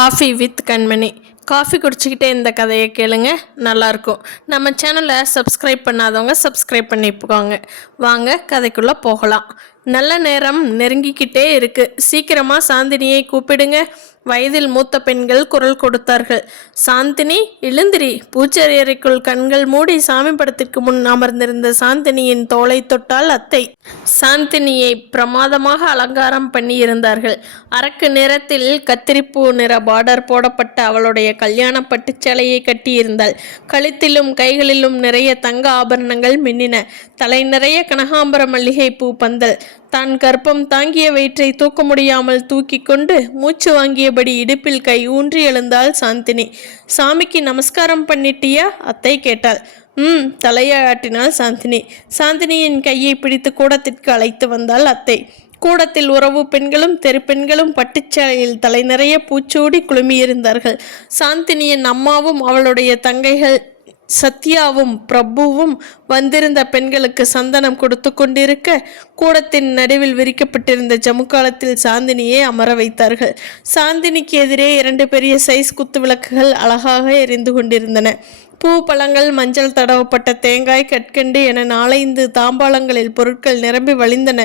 Coffee with Kanmani. Coffee குடிச்சிக்கிட்டே இந்த கதையை கேளுங்க, நல்லாயிருக்கும். நம்ம சேனலை சப்ஸ்கிரைப் பண்ணாதவங்க சப்ஸ்கிரைப் பண்ணிப்போங்க. வாங்க கதைக்குள்ளே போகலாம். நல்ல நேரம் நெருங்கிக்கிட்டே இருக்கு, சீக்கிரமாக சாந்தினியை கூப்பிடுங்க. வயதில் மூத்த பெண்கள் குரல் கொடுத்தார்கள். சாந்தினி எழுந்திரி. பூச்செரி அறைக்குள் கண்கள் மூடி சாமி படத்திற்கு முன் அமர்ந்திருந்த சாந்தினியின் தோளை தொட்டால் அத்தை. சாந்தினியை பிரமாதமாக அலங்காரம் பண்ணியிருந்தார்கள். அரக்கு நிறத்தில் கத்திரிப்பூ நிற பார்டர் போடப்பட்ட அவளுடைய கல்யாண பட்டுச்சேலையை கட்டியிருந்தாள். கழுத்திலும் கைகளிலும் நிறைய தங்க ஆபரணங்கள் மின்னின. தலை நிறைய கனகாம்பர மல்லிகை பூ பந்தல். தான் கர்ப்பம் தாங்கிய வயிற்றை தூக்க முடியாமல் தூக்கி கொண்டு மூச்சு வாங்கியபடி இடுப்பில் கை ஊன்றி எழுந்தாள் சாந்தினி. சாமிக்கு நமஸ்காரம் பண்ணிட்டியா? அத்தை கேட்டாள். தலையாட்டினாள் சாந்தினி. சாந்தினியின் கையை பிடித்து கூடத்திற்கு அழைத்து வந்தாள் அத்தை. கூடத்தில் உறவு பெண்களும் தெரு பெண்களும் பட்டுச்சேலையில் தலை நிறைய பூச்சூடி குழுமியிருந்தார்கள். சாந்தினியின் அம்மாவும் அவளுடைய தங்கைகள் சத்யாவும் பிரபுவும் வந்திருந்த பெண்களுக்கு சந்தனம் கொடுத்து கொண்டிருக்க, கூடத்தின் நடுவில் விரிக்கப்பட்டிருந்த ஜமுக்காலத்தில் சாந்தினியை அமர வைத்தார்கள். சாந்தினிக்கு எதிரே 2 பெரிய சைஸ் குத்து விளக்குகள் அழகாக எரிந்து கொண்டிருந்தன. பூ, பழங்கள், மஞ்சள் தடவப்பட்ட தேங்காய், கற்கண்டு என 4-5 தாம்பாளங்களில் பொருட்கள் நிரம்பி வழிந்தன.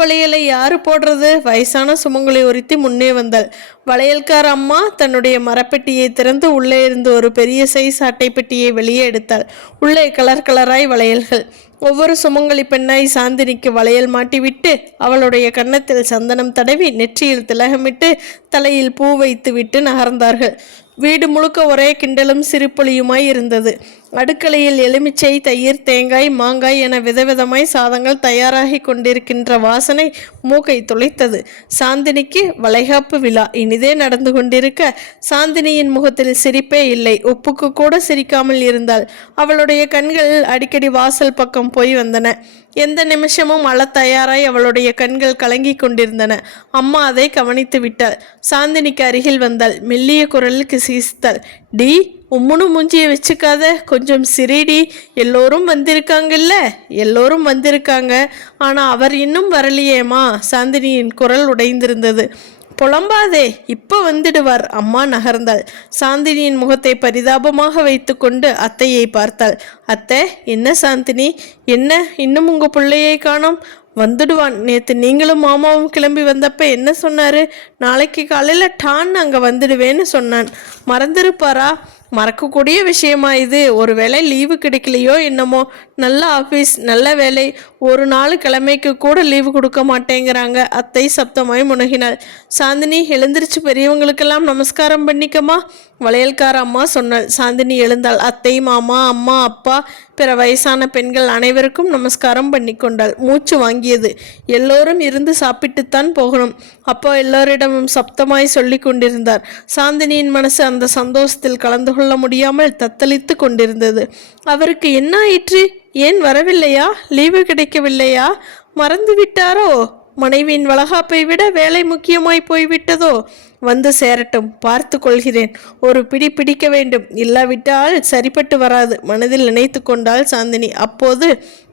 வளையலை யாரு போடுறது? வயசான சுமங்கலி ஒருத்தி முன்னே வந்தாள். வளையல்கார அம்மா தன்னுடைய மரப்பெட்டியை திறந்து உள்ளே இருந்து ஒரு பெரிய சைஸ் அட்டை பெட்டியை வெளியே எடுத்தாள். உள்ளே கலர் கலராய் வளையல்கள். ஒவ்வொரு சுமங்கலி பெண்ணாய் சாந்தினிக்கு வளையல் மாட்டிவிட்டு அவளுடைய கன்னத்தில் சந்தனம் தடவி நெற்றியில் திலகமிட்டு தலையில் பூ வைத்து விட்டு நகர்ந்தார்கள். வீடு முழுக்க ஒரே கிண்டலும் சிரிப்பொலியுமாய் இருந்தது. அடுக்கலையில் எலுமிச்சை, தயிர், தேங்காய், மாங்காய் என விதவிதமாய் சாதங்கள் தயாராகி கொண்டிருக்கின்ற வாசனை மூக்கை துளைத்தது. சாந்தினிக்கு வளைகாப்பு விழா இனிதே நடந்து கொண்டிருக்க சாந்தினியின் முகத்தில் சிரிப்பே இல்லை. உப்புக்கு கூட சிரிக்காமல் இருந்தாள். அவளுடைய கண்கள் அடிக்கடி வாசல் பக்கம் போய் வந்தன. எந்த நிமிஷமும் அழ தயாராய் அவளுடைய கண்கள் கலங்கி கொண்டிருந்தன. அம்மா அதை கவனித்து விட்டாள். சாந்தினிக்கு அருகில் வந்தாள். மெல்லிய குரலில் கிசித்தாள். டி, உம்முனு மூஞ்சியை வச்சுக்காத, கொஞ்சம் சிரிடி. எல்லோரும் வந்திருக்காங்கல்ல? எல்லோரும் வந்திருக்காங்க, ஆனால் அவர் இன்னும் வரலையேம்மா. சாந்தினியின் குரல் உடைந்திருந்தது. புலம்பாதே, இப்போ வந்துடுவார். அம்மா நகர்ந்தாள். சாந்தினியின் முகத்தை பரிதாபமாக வைத்து கொண்டு அத்தையை பார்த்தாள். அத்தை, என்ன சாந்தினி, என்ன இன்னும் உங்கள் பிள்ளையை காணோம்? வந்துடுவான். நேற்று நீங்களும் மாமாவும் கிளம்பி வந்தப்ப என்ன சொன்னாரு? நாளைக்கு காலையில் டான் அங்கே வந்துடுவேன்னு சொன்னான். மறந்துருப்பாரா? மறக்கக்கூடிய விஷயமா இது? ஒரு வேளை லீவு கிடைக்கலையோ என்னமோ. நல்ல ஆஃபீஸ், நல்ல வேலை, ஒரு நாள் கிழமைக்கு கூட லீவு கொடுக்க மாட்டேங்கிறாங்க. அத்தை சப்தமாய் முனகினாள். சாந்தினி எழுந்திரிச்சு பெரியவங்களுக்கெல்லாம் நமஸ்காரம் பண்ணிக்கமா, வளையல்கார அம்மா சொன்னாள். சாந்தினி எழுந்தாள். அத்தை, மாமா, அம்மா, அப்பா, பிற வயசான பெண்கள் அனைவருக்கும் நமஸ்காரம் பண்ணி கொண்டாள். மூச்சு வாங்கியது. எல்லோரும் இருந்து சாப்பிட்டுத்தான் போகணும். அப்போ எல்லோரிடமும் சப்தமாய் சொல்லி கொண்டிருந்தார். சாந்தினியின் மனசு அந்த சந்தோஷத்தில் கலந்து கொள்ள முடியாமல் தத்தளித்து கொண்டிருந்தது. அவருக்கு என்ன ஆயிற்று? ஏன் வரவில்லையா? லீவு கிடைக்கவில்லையா? மறந்து விட்டாரோ? மனைவியின் வளகாப்பை விட வேலை முக்கியமாய் போய்விட்டதோ? வந்து சேரட்டும், பார்த்து கொள்கிறேன். ஒரு பிடி பிடிக்க வேண்டும், இல்லாவிட்டால் சரிப்பட்டு வராது மனதில் நினைத்து கொண்டாள் சாந்தினி. அப்போது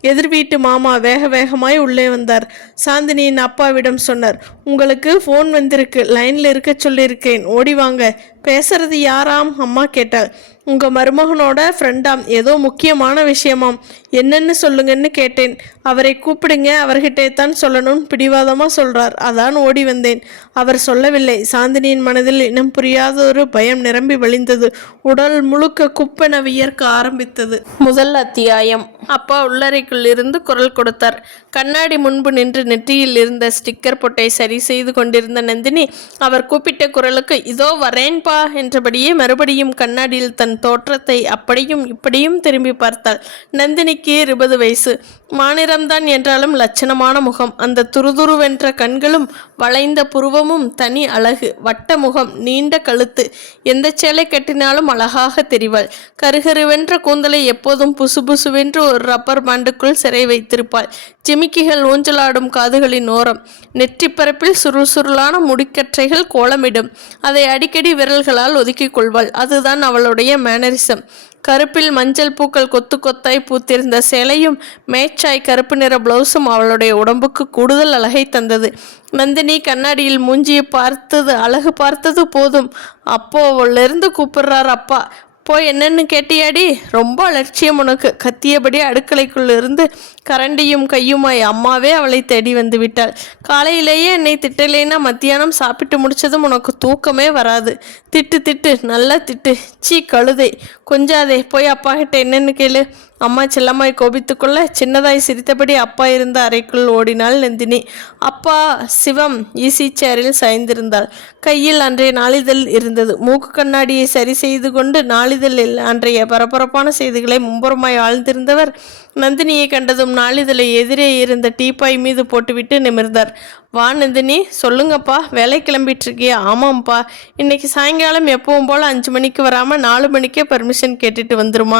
எதிர் வீட்டு மாமா வேக வேகமாய் உள்ளே வந்தார். சாந்தினியின் அப்பாவிடம் சொன்னார். உங்களுக்கு ஃபோன் வந்திருக்கு, லைனில் இருக்க சொல்லியிருக்கேன், ஓடி வாங்க. பேசுறது யாராம்? அம்மா கேட்டாள். உங்கள் மருமகனோட ஃப்ரெண்டாம், ஏதோ முக்கியமான விஷயமாம். என்னன்னு சொல்லுங்கன்னு கேட்டேன். அவரை கூப்பிடுங்க, அவர்கிட்டே தான் சொல்லணும்னு பிடிவாதமாக சொல்கிறார். அதான் ஓடி வந்தேன். அவர் சொல்லவில்லை. சாந்தினியின் மனதில் இனம் புரியாத ஒரு பயம் நிரம்பி வழிந்தது. உடல் முழுக்க குப்பென வியர்க்க ஆரம்பித்தது. முதல் அத்தியாயம். அப்பா உள்ளறைக்குள் இருந்து குரல் கொடுத்தார். கண்ணாடி முன்பு நின்று நெற்றியில் இருந்த ஸ்டிக்கர் பொட்டை சரி செய்து கொண்டிருந்த நந்தினி அவர் கூப்பிட்ட குரலுக்கு இதோ வரேன்பா என்றபடியே மறுபடியும் கண்ணாடியில் தன் தோற்றத்தை அப்படியும் இப்படியும் திரும்பி பார்த்தாள். நந்தினிக்கு 20 வயசு. மாநிறம்தான் என்றாலும் லட்சணமான முகம். அந்த துருதுருவென்ற கண்களும் வளைந்த புருவமும் தனி அழகு. வட்ட முகம், நீண்ட கழுத்து. எந்த சேலை கட்டினாலும் அழகாக தெரிவாள். கருகருவென்ற கூந்தலை எப்போதும் புசு புசுவென்று ஒரு ரப்பர் பாண்டுக்குள் சிறை வைத்திருப்பாள். ஜிமிக்கிகள் ஊஞ்சலாடும் காதுகளின் ஓரம். நெற்றி பரப்பில் சுருளான முடிக்கற்றைகள் கோலமிடும். அதை அடிக்கடி விரல்களால் ஒதுக்கிக் கொள்வாள். அதுதான் அவளுடைய மேனரிசம். கருப்பில் மஞ்சள் பூக்கள் கொத்து கொத்தாய் பூத்திருந்த சேலையும் மேட்சாய் கருப்பு நிற பிளவுஸும் அவளுடைய உடம்புக்கு கூடுதல் அழகை தந்தது. நந்தினி கண்ணாடியில் மூஞ்சியை பார்த்தது அழகு பார்த்தது போதும். அப்போ அவளிருந்து கூப்பிடுறார் அப்பா. போய் என்னன்னு கேட்டியாடி? ரொம்ப அலட்சியம் உனக்கு. கத்தியபடி அடுக்கலைக்குள் இருந்து கரண்டியும் கையுமாய் அம்மாவே அவளை தேடி வந்து விட்டாள். காலையிலேயே என்னை திட்டலைன்னா மத்தியானம் சாப்பிட்டு முடிச்சதும் உனக்கு தூக்கமே வராது. திட்டு திட்டு, நல்லா திட்டு. சீ கழுதை, கொஞ்சாதே. போய் அப்பா கிட்ட என்னன்னு கேளு. அம்மா செல்லம்மாய் கோபித்துக்கொள்ள சின்னதாய் சிரித்தபடி அப்பா இருந்த அறைக்குள் ஓடினாள் நந்தினி. அப்பா சிவம் ஈசி சேரில் சாய்ந்திருந்தாள். கையில் அன்றைய நாளிதழ் இருந்தது. மூக்கு கண்ணாடியை சரி செய்து கொண்டு நாளிதழில் அன்றைய பரபரப்பான செய்திகளை மும்புறமாய் ஆழ்ந்திருந்தவர் நந்தினியை கண்டதும் நாளிதழை எதிரே இருந்த டீப்பாய் மீது போட்டுவிட்டு நிமிர்ந்தார். வா நந்தினி, சொல்லுங்கப்பா. வேலை கிளம்பிட்டு இருக்கியா? ஆமாம்ப்பா. இன்னைக்கு சாயங்காலம் எப்பவும் போல் 5 மணிக்கு வராமல் 4 மணிக்கே பர்மிஷன் கேட்டுட்டு வந்துருமா?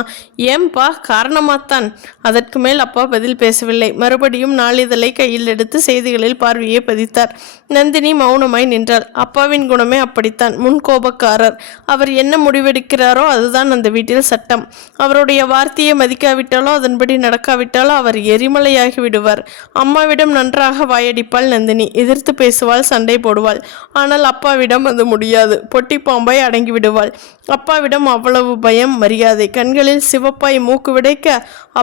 ஏன்பா? காரணமாத்தான். அதற்கு மேல் அப்பா பதில் பேசவில்லை. மறுபடியும் நாளிதழை கையில் எடுத்து செய்திகளில் பார்வையை பதித்தார். நந்தினி மௌனமாய் நின்றாள். அப்பாவின் குணமே அப்படித்தான், முன்கோபக்காரர். அவர் என்ன முடிவெடுக்கிறாரோ அதுதான் அந்த வீட்டில் சட்டம். அவருடைய வார்த்தையை மதிக்காவிட்டாலோ அதன்படி நடக்காவிட்டாலோ அவர் எரிமலையாகி விடுவார். அம்மாவிடம் நன்றாக வாயடிப்பாள் நந்தினி. எதிர்த்து பேசுவாள், சண்டை போடுவாள். ஆனால் அப்பாவிடம் அது முடியாது. பொட்டி பாம்பாய் அடங்கி விடுவாள். அப்பாவிடம் அவ்வளவு பயம், மரியாதை. கண்களில் சிவப்பாய் மூக்கு விடைக்க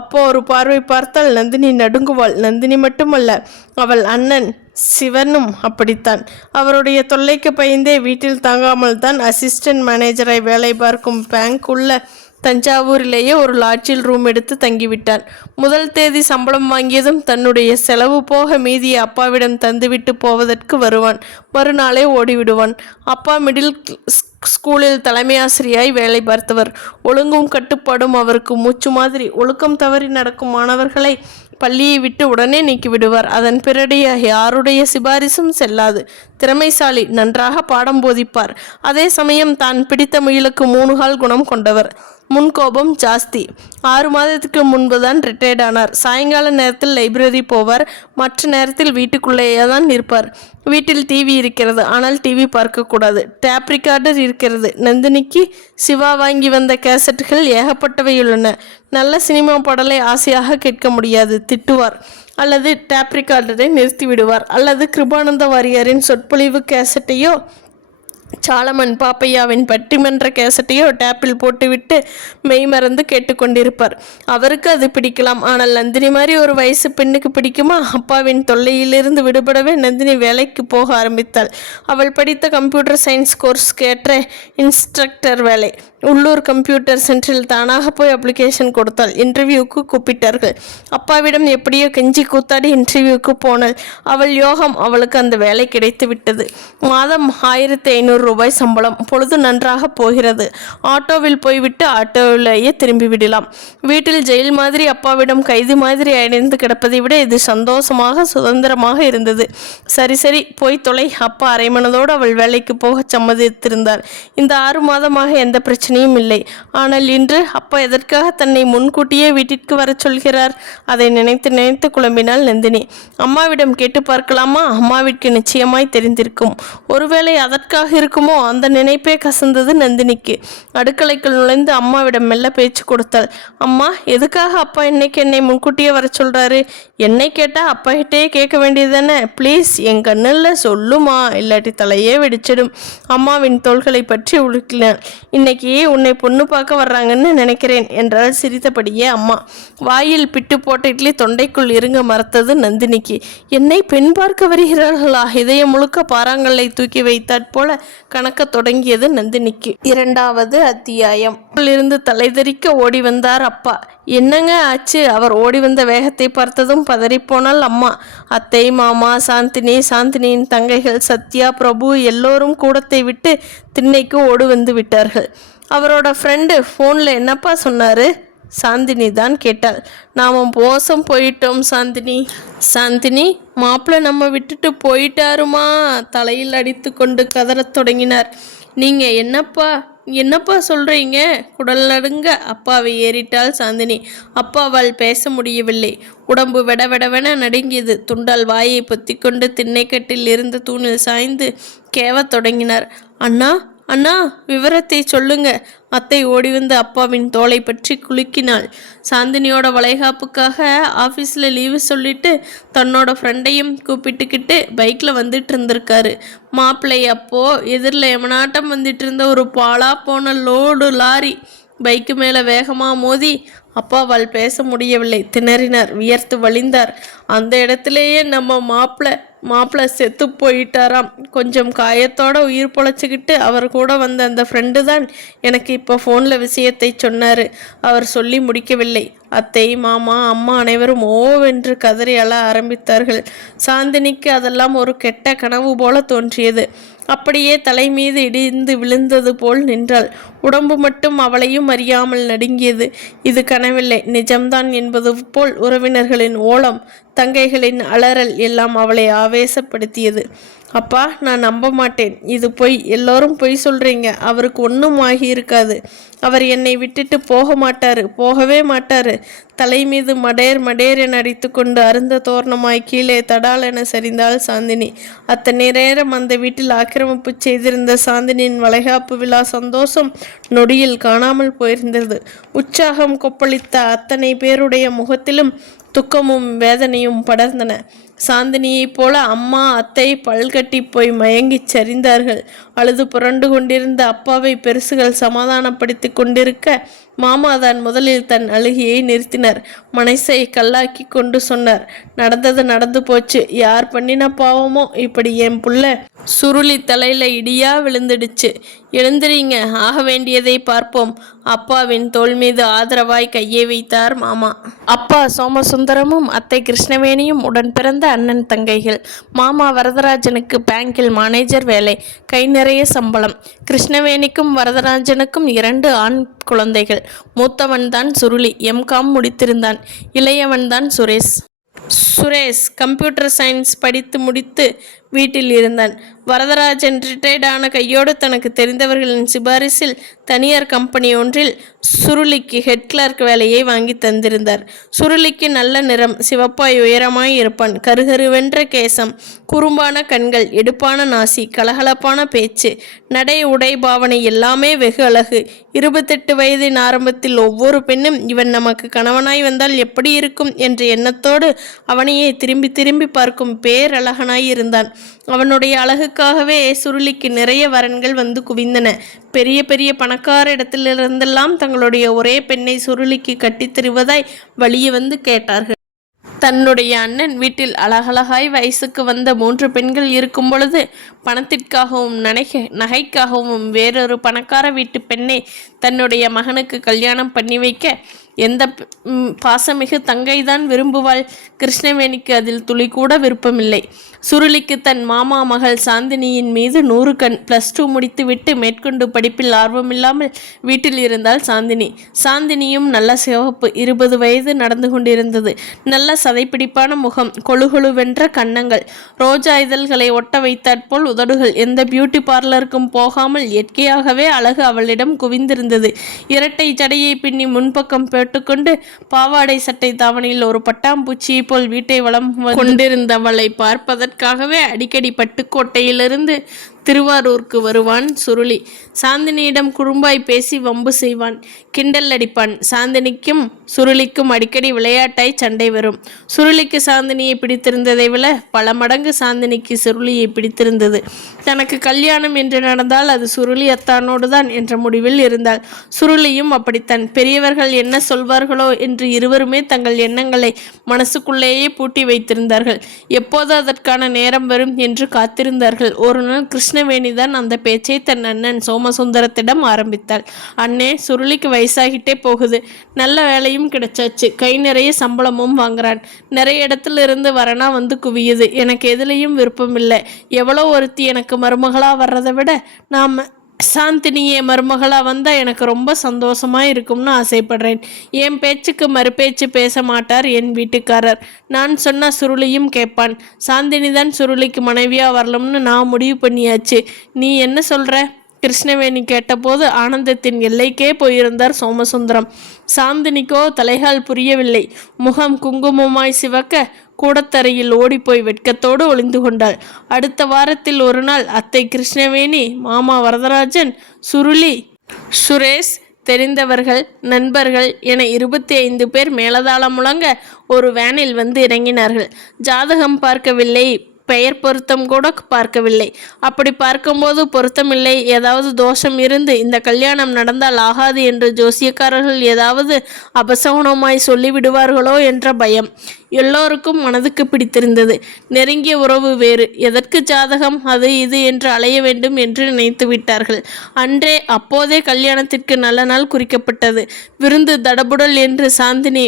அப்பா ஒரு பார்வை பார்த்தால் நந்தினி நடுங்குவாள். நந்தினி மட்டுமல்ல, அவள் அண்ணன் சிவனும் அப்படித்தான். அவருடைய தொல்லைக்கு பயந்தே வீட்டில் தாங்காமல் தான் அசிஸ்டன்ட் மேனேஜராய் வேலை பார்க்கும் பேங்க் உள்ள தஞ்சாவூரிலேயே ஒரு லாட்ஜில் ரூம் எடுத்து தங்கிவிட்டான். முதல் தேதி சம்பளம் வாங்கியதும் தன்னுடைய செலவு போக மீதியை அப்பாவிடம் தந்துவிட்டு போவதற்கு வருவான். மறுநாளே ஓடிவிடுவான். அப்பா மிடில் ஸ்கூலில் தலைமை ஆசிரியாய் வேலை பார்த்தவர். ஒழுங்கும் கட்டுப்பாடும் அவருக்கு மூச்சு மாதிரி. ஒழுக்கம் தவறி நடக்கும் மாணவர்களை பள்ளியை விட்டு உடனே நீக்கிவிடுவார். அதன் பிறகு யாருடைய சிபாரிசும் செல்லாது. திறமைசாலி, நன்றாக பாடம் போதிப்பார். அதே சமயம் தான் பிடித்த முயலுக்கு 3 கால் குணம் கொண்டவர். முன்கோபம் ஜாஸ்தி. 6 மாதத்துக்கு முன்பு தான் ரிட்டையர்ட் ஆனார். சாயங்கால நேரத்தில் லைப்ரரி போவார். மற்ற நேரத்தில் வீட்டுக்குள்ளேயே தான் இருப்பார். வீட்டில் டிவி இருக்கிறது, ஆனால் டிவி பார்க்கக்கூடாது. டேப் ரிகார்டர் இருக்கிறது. நந்தினிக்கு சிவா வாங்கி வந்த கேசட்டுகள் ஏகப்பட்டவை உள்ளன. நல்ல சினிமா பாடலை ஆசையாக கேட்க முடியாது, திட்டுவார். அல்லது டேப் ரிகார்டரை நிறுத்தி விடுவார். அல்லது கிருபானந்த வாரியாரின் சொற்பொழிவு கேசட்டையோ சாலமன் பாப்பையாவின் பட்டிமன்ற கேசட்டையோ டேப்பில் போட்டுவிட்டு மெய்மறந்து கேட்டுக்கொண்டிருப்பார். அவருக்கு அது பிடிக்கலாம். ஆனால் நந்தினி மாதிரி ஒரு வயசு பெண்ணுக்கு பிடிக்குமா? அப்பாவின் தொல்லையிலிருந்து விடுபடவே நந்தினி வேலைக்கு போக ஆரம்பித்தாள். அவள் படித்த கம்ப்யூட்டர் சயின்ஸ் கோர்ஸ்க்கு ஏற்ற இன்ஸ்ட்ரக்டர் வேலை. உள்ளூர் கம்ப்யூட்டர் சென்டரில் தானாக போய் அப்ளிகேஷன் கொடுத்தாள். இன்டர்வியூக்கு கூப்பிட்டார்கள். அப்பாவிடம் எப்படியோ கெஞ்சி கூத்தாடி இன்டர்வியூக்கு போனாள். அவள் யோகம், அவளுக்கு அந்த வேலை கிடைத்து விட்டது. மாதம் 1500 ரூபாய் சம்பளம். பொழுது நன்றாக போகிறது. ஆட்டோவில் போய்விட்டு ஆட்டோவிலேயே திரும்பி விடலாம். வீட்டில் ஜெயில் மாதிரி அப்பாவிடம் கைது மாதிரி அடைந்து கிடப்பதை விட இது சந்தோஷமாக சுதந்திரமாக இருந்தது. சரி சரி, போய் தொலை. அப்பா அரைமனதோடு அவள் வேலைக்கு போக சம்மதித்திருந்தார். இந்த 6 மாதமாக எந்த பிரச்சனையும் இல்லை. ஆனால் இன்று அப்பா எதற்காக தன்னை முன்கூட்டியே வீட்டிற்கு வர சொல்கிறார்? அதை நினைத்து நினைத்து குழம்பினாள் நந்தினி. அம்மாவிடம் கேட்டு பார்க்கலாமா? அம்மாவிற்கு நிச்சயமாய் தெரிந்திருக்கும். ஒருவேளை அதற்காக இருக்குமோ? அந்த நினைப்பே கசந்தது நந்தினிக்கு. அடுக்கலைக்குள் நுழைந்து அம்மாவிடம் மெல்ல பேச்சு கொடுத்தாள். அம்மா, எதுக்காக அப்பா இன்னைக்கு என்னை முன்கூட்டியே வர சொல்றாரு? என்னை கேட்டா அப்பா கிட்டே கேட்க வேண்டியதானே? ப்ளீஸ் என் கண்ணில் சொல்லுமா, இல்லாட்டி தலையே வெடிச்சிடும். அம்மாவின் தோள்களை பற்றி உழுக்கினாள். இன்னைக்கு உன்னை பொண்ணு பார்க்க வர்றாங்கன்னு நினைக்கிறேன் என்றால் சிரித்தபடியே அம்மா. வாயில் பிட்டு போட்ட இட்லி தொண்டைக்குள் இறங்க மறுத்தது நந்தினிக்கு. என்னை பெண் பார்க்க வருகிறார்களா? இதயம் முழுக்க பாறாங்கல்லை தூக்கி வைத்தாற் போல கணக்க தொடங்கியது நந்தினிக்கு. 2வது அத்தியாயம். இருந்து தலைதெறிக்க ஓடி வந்தார் அப்பா. என்னங்க ஆச்சு? அவர் ஓடி வந்த வேகத்தை பார்த்ததும் பதறிப்போனாள் அம்மா. அத்தை, மாமா, சாந்தினியின் தங்கைகள் சத்யா, பிரபு எல்லோரும் கூடத்தை விட்டு திண்ணைக்கு ஓடி வந்து விட்டார்கள். அவரோட ஃப்ரெண்டு ஃபோனில் என்னப்பா சொன்னார்? சாந்தினி தான் கேட்டாள். நாம் மோசம் போயிட்டோம் சாந்தினி, மாப்பிள்ளை நம்ம விட்டுட்டு போயிட்டாருமா. தலையில் அடித்து கொண்டு கதறத் தொடங்கினார். நீங்கள் என்னப்பா சொல்கிறீங்க? குடல் நடுங்க அப்பாவை ஏறிட்டாள் சாந்தினி. அப்பாவால் பேச முடியவில்லை. உடம்பு வெடவெடவென நடுங்கியது. துண்டால் வாயை பொத்திக்கொண்டு திண்ணைக்கட்டில் இருந்த தூணில் சாய்ந்து கேவத் தொடங்கினார். அண்ணா அண்ணா விவரத்தை சொல்லுங்க. அத்தை ஓடி வந்து அப்பாவின் தோலை பற்றி குலுக்கினாள். சாந்தினியோட வளைகாப்புக்காக ஆஃபீஸில் லீவு சொல்லிட்டு தன்னோட ஃப்ரெண்டையும் கூப்பிட்டுக்கிட்டு பைக்கில் வந்துட்டு இருந்திருக்காரு மாப்பிள்ளை. அப்போது எதிரில் எமனாட்டம் வந்துட்டு இருந்த ஒரு பாலா போன லோடு லாரி பைக்கு மேலே வேகமாக மோதி அப்பாவால் பேச முடியவில்லை. திணறினார், வியர்த்து வழிந்தார். அந்த இடத்துலையே நம்ம மாப்பிள்ளை செத்து போயிட்டாராம். கொஞ்சம் காயத்தோட உயிர் பொழைச்சிக்கிட்டு அவர் கூட வந்த அந்த ஃப்ரெண்டு தான் எனக்கு இப்போ ஃபோனில் விஷயத்தை சொன்னார். அவர் சொல்லி முடிக்கவில்லை. அத்தை, மாமா, அம்மா அனைவரும் ஓவென்று கதறி அழ ஆரம்பித்தார்கள். சாந்தினிக்கு அதெல்லாம் ஒரு கெட்ட கனவு போல தோன்றியது. அப்படியே தலை மீது இடிந்து விழுந்தது போல் நின்றாள். உடம்பு மட்டும் அவளையும் அறியாமல் நடுங்கியது. இது கனவில்லை, நிஜம்தான் என்பது போல் உறவினர்களின் ஓலம், தங்கைகளின் அலறல் எல்லாம் அவளை ஆவேசப்படுத்தியது. அப்பா, நான் நம்ப மாட்டேன், இது பொய், எல்லோரும் பொய் சொல்கிறீங்க. அவருக்கு ஒன்றும் ஆகியிருக்காது. அவர் என்னை விட்டுட்டு போக மாட்டாரு, போகவே மாட்டாரு. தலை மீது மடேர் என அடித்து கொண்டு அருந்த தோரணமாய் கீழே தடால் என சரிந்தாள் சாந்தினி. அத்தனை நேரம் அந்த வீட்டில் ஆக்கிரமிப்பு செய்திருந்த சாந்தினியின் வளைகாப்பு விழா சந்தோஷம் நொடியில் காணாமல் போயிருந்தது. உற்சாகம் கொப்பளித்த அத்தனை பேருடைய முகத்திலும் துக்கமும் வேதனையும் படர்ந்தன. சாந்தினியைப் போல அம்மா, அத்தை பல்கட்டி போய் மயங்கிச் சரிந்தார்கள். அழுது புரண்டு கொண்டிருந்த அப்பாவை பெருசுகள் சமாதானப்படுத்தி கொண்டிருக்க மாமாதான் முதலில் தன் அழுகையை நிறுத்தினார். மனசை கல்லாக்கி கொண்டு சொன்னார், நடந்தது நடந்து போச்சு. யார் பண்ணின பாவமோ இப்படி என் புள்ள சுருளி தலையில இடியா விழுந்துடுச்சு. எழுந்திரீங்க, ஆக வேண்டியதை பார்ப்போம். அப்பாவின் தோள் மீது ஆதரவாய் கையை வைத்தார் மாமா. அப்பா சோமசுந்தரமும் அத்தை கிருஷ்ணவேணியும் உடன் பிறந்த அண்ணன் தங்கைகள். மாமா வரதராஜனுக்கு பேங்கில் மேனேஜர் வேலை, கை நிறைய சம்பளம். கிருஷ்ணவேணிக்கும் வரதராஜனுக்கும் 2 ஆண் குழந்தைகள். மூத்தவன் தான் சுருளி, எம்காம் முடித்திருந்தான். இளையவன் தான் சுரேஷ் கம்ப்யூட்டர் சயின்ஸ் படித்து முடித்து வீட்டில் இருந்தான். வரதராஜன் ரிட்டையர்டான கையோடு தனக்கு தெரிந்தவர்களின் சிபாரிசில் தனியார் கம்பெனி ஒன்றில் சுருளிக்கு ஹெட் கிளர்க் வேலையை வாங்கி தந்திருந்தார். சுருளிக்கு நல்ல நிறம், சிவப்பாய் உயரமாய் இருப்பான். கருகருவென்ற கேசம், குறும்பான கண்கள், எடுப்பான நாசி, கலகலப்பான பேச்சு, நடை உடை பாவனை எல்லாமே வெகு அழகு. 28 வயதின் ஆரம்பத்தில் ஒவ்வொரு பெண்ணும் இவன் நமக்கு கணவனாய் வந்தால் எப்படி இருக்கும் என்ற எண்ணத்தோடு அவனையே திரும்பி திரும்பி பார்க்கும் பேரழகனாய் இருந்தான். அவனுடைய அழகுக்காகவே சுருளிக்கு நிறைய வரன்கள் வந்து குவிந்தன. பெரிய பெரிய பணக்கார இடத்திலிருந்தெல்லாம் தங்களுடைய ஒரே பெண்ணை சுருளிக்கு கட்டித் தருவதாய் வழியே வந்து கேட்டார்கள். தன்னுடைய அண்ணன் வீட்டில் அழகழகாய் வயசுக்கு வந்த 3 பெண்கள் இருக்கும் பொழுது பணத்திற்காகவும் நகைக்காகவும் வேறொரு பணக்கார வீட்டு பெண்ணை தன்னுடைய மகனுக்கு கல்யாணம் பண்ணி வைக்க எந்த பாசமிகு தங்கைதான் விரும்புவாள்? கிருஷ்ணவேணிக்கு அதில் துளி கூட விருப்பமில்லை. சுருளிக்கு தன் மாமா மகள் சாந்தினியின் மீது 100 கண். +2 முடித்துவிட்டு மேற்கொண்டு படிப்பில் ஆர்வமில்லாமல் வீட்டில் இருந்தாள் சாந்தினி. சாந்தினியும் நல்ல சிவப்பு, 20 வயது நடந்து கொண்டிருந்தது. நல்ல சதைப்பிடிப்பான முகம், கொழுகொழுவென்ற கன்னங்கள், ரோஜா இதழ்களை ஒட்ட வைத்தாற்போல் உதடுகள். எந்த பியூட்டி பார்லருக்கும் போகாமல் இயற்கையாகவே அழகு அவளிடம் குவிந்திருந்தது. இரட்டை ஜடையை பின்னி முன்பக்கம் போட்டுக்கொண்டு பாவாடை சட்டை தாவணியில் ஒரு பட்டாம்பூச்சியை போல் வீட்டை வலம் கொண்டிருந்தவளை பார்ப்பதற்காகவே அடிக்கடி பட்டுக்கோட்டையிலிருந்து திருவாரூருக்கு வருவான் சுருளி. சாந்தினியிடம் குறும்பாய் பேசி வம்பு செய்வான், கிண்டல் அடிப்பான். சாந்தினிக்கும் சுருளிக்கும் அடிக்கடி விளையாட்டாய் சண்டை வரும். சுருளிக்கு சாந்தினியை பிடித்திருந்ததை விட பல மடங்கு சாந்தினிக்கு சுருளியை பிடித்திருந்தது. தனக்கு கல்யாணம் என்று நடந்தால் அது சுருளி அத்தானோடு தான் என்ற முடிவில் இருந்தாள். சுருளியும் அப்படித்தான். பெரியவர்கள் என்ன சொல்வார்களோ என்று இருவருமே தங்கள் எண்ணங்களை மனசுக்குள்ளேயே பூட்டி வைத்திருந்தார்கள். எப்போது அதற்கான நேரம் வரும் என்று காத்திருந்தார்கள். ஒரு நாள் கிருஷ்ணவேணிதான் அந்த பேச்சை தன் அண்ணன் சோமசுந்தரத்திடம் ஆரம்பித்தாள். அண்ணே, சுருளிக்கு வயசாகிட்டே போகுது. நல்ல வேலையும் கிடைச்சாச்சு. கை நிறைய சம்பளமும் வாங்குறான். நிறைய இடத்துல இருந்து வரனா வந்து குவியுது. எனக்கு எதுலேயும் விருப்பம் இல்லை. எவ்வளோ ஒருத்தி எனக்கு மருமகளா வர்றதை விட நாம் சாந்தினியே மருமகளா வந்தால் எனக்கு ரொம்ப சந்தோஷமாக இருக்கும்னு ஆசைப்படுறேன். என் பேச்சுக்கு மறுபேச்சு பேச மாட்டார் என் வீட்டுக்காரர். நான் சொன்ன சுருளியும் கேட்பான். சாந்தினி தான் சுருளிக்கு மனைவியாக வரலும்னு நான் முடிவு பண்ணியாச்சு. நீ என்ன சொல்கிற? கிருஷ்ணவேணி கேட்டபோது ஆனந்தத்தின் எல்லைக்கே போயிருந்தார் சோமசுந்தரம். சாந்தினிக்கோ தலைகால் புரியவில்லை. முகம் குங்குமமாய் சிவக்க கூடத்தரையில் ஓடிப்போய் வெட்கத்தோடு ஒளிந்து கொண்டாள். அடுத்த வாரத்தில் ஒரு நாள் அத்தை கிருஷ்ணவேணி, மாமா வரதராஜன், சுருளி, சுரேஷ், தெரிந்தவர்கள், நண்பர்கள் என 25 பேர் மேலதாளம் முழங்க ஒரு வேனில் வந்து இறங்கினார்கள். ஜாதகம் பார்க்கவில்லை, பெயர் பொருத்தம் கூட பார்க்கவில்லை. அப்படி பார்க்கும்போது பொருத்தமில்லை, ஏதாவது தோஷம் இருந்து இந்த கல்யாணம் நடந்தால் ஆகாது என்று ஜோசியக்காரர்கள் ஏதாவது அபசகுனமாய் சொல்லிவிடுவார்களோ என்ற பயம் எல்லோருக்கும் மனதுக்கு பிடித்திருந்தது. நெருங்கிய உறவு வேறு, எதற்கு ஜாதகம் அது இது என்று அலைய வேண்டும் என்று நினைத்து விட்டார்கள். அப்போதே கல்யாணத்திற்கு நல்ல நாள் குறிக்கப்பட்டது. விருந்து தடபுடல் என்று சாந்தினி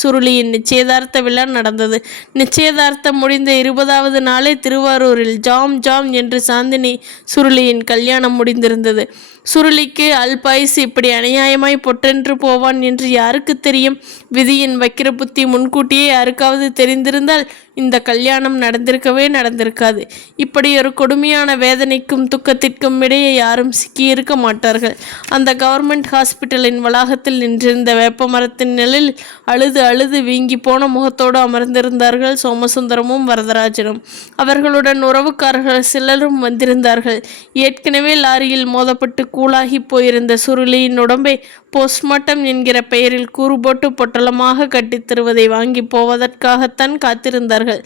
சுருளியின் நிச்சயதார்த்த விழா நடந்தது. நிச்சயதார்த்தம் முடிந்த 20வது நாளே திருவாரூரில் ஜாம் ஜாம் என்று சாந்தினி சுருளியின் கல்யாணம் முடிந்திருந்தது. சுருளிக்கு அல்பாயுஸ் இப்படி அநியாயமாய் பொட்டென்று போவான் என்று யாருக்கு தெரியும்? விதியின் வக்கிர புத்தி முன்கூட்டியே யாருக்காவது தெரிந்திருந்தால் இந்த கல்யாணம் நடந்திருக்காது. இப்படி ஒரு கொடுமையான வேதனைக்கும் துக்கத்திற்கும் இடையே யாரும் சிக்கியிருக்க மாட்டார்கள். அந்த கவர்மெண்ட் ஹாஸ்பிட்டலின் வளாகத்தில் நின்றிருந்த வேப்ப மரத்தின் நிழலில் அழுது அழுது வீங்கி போன முகத்தோடு அமர்ந்திருந்தார்கள் சோமசுந்தரமும் வரதராஜனும். அவர்களுடன் உறவுக்காரர்கள் சிலரும் வந்திருந்தார்கள். ஏற்கனவே லாரியில் மோதப்பட்டு கூலாகி போயிருந்த சுருளியின் உடம்பை போஸ்ட்மார்ட்டம் என்கிற பெயரில் கூறு போட்டு பொட்டலமாக கட்டித் தருவதை வாங்கி போவதற்காகத்தான் காத்திருந்தார்கள்.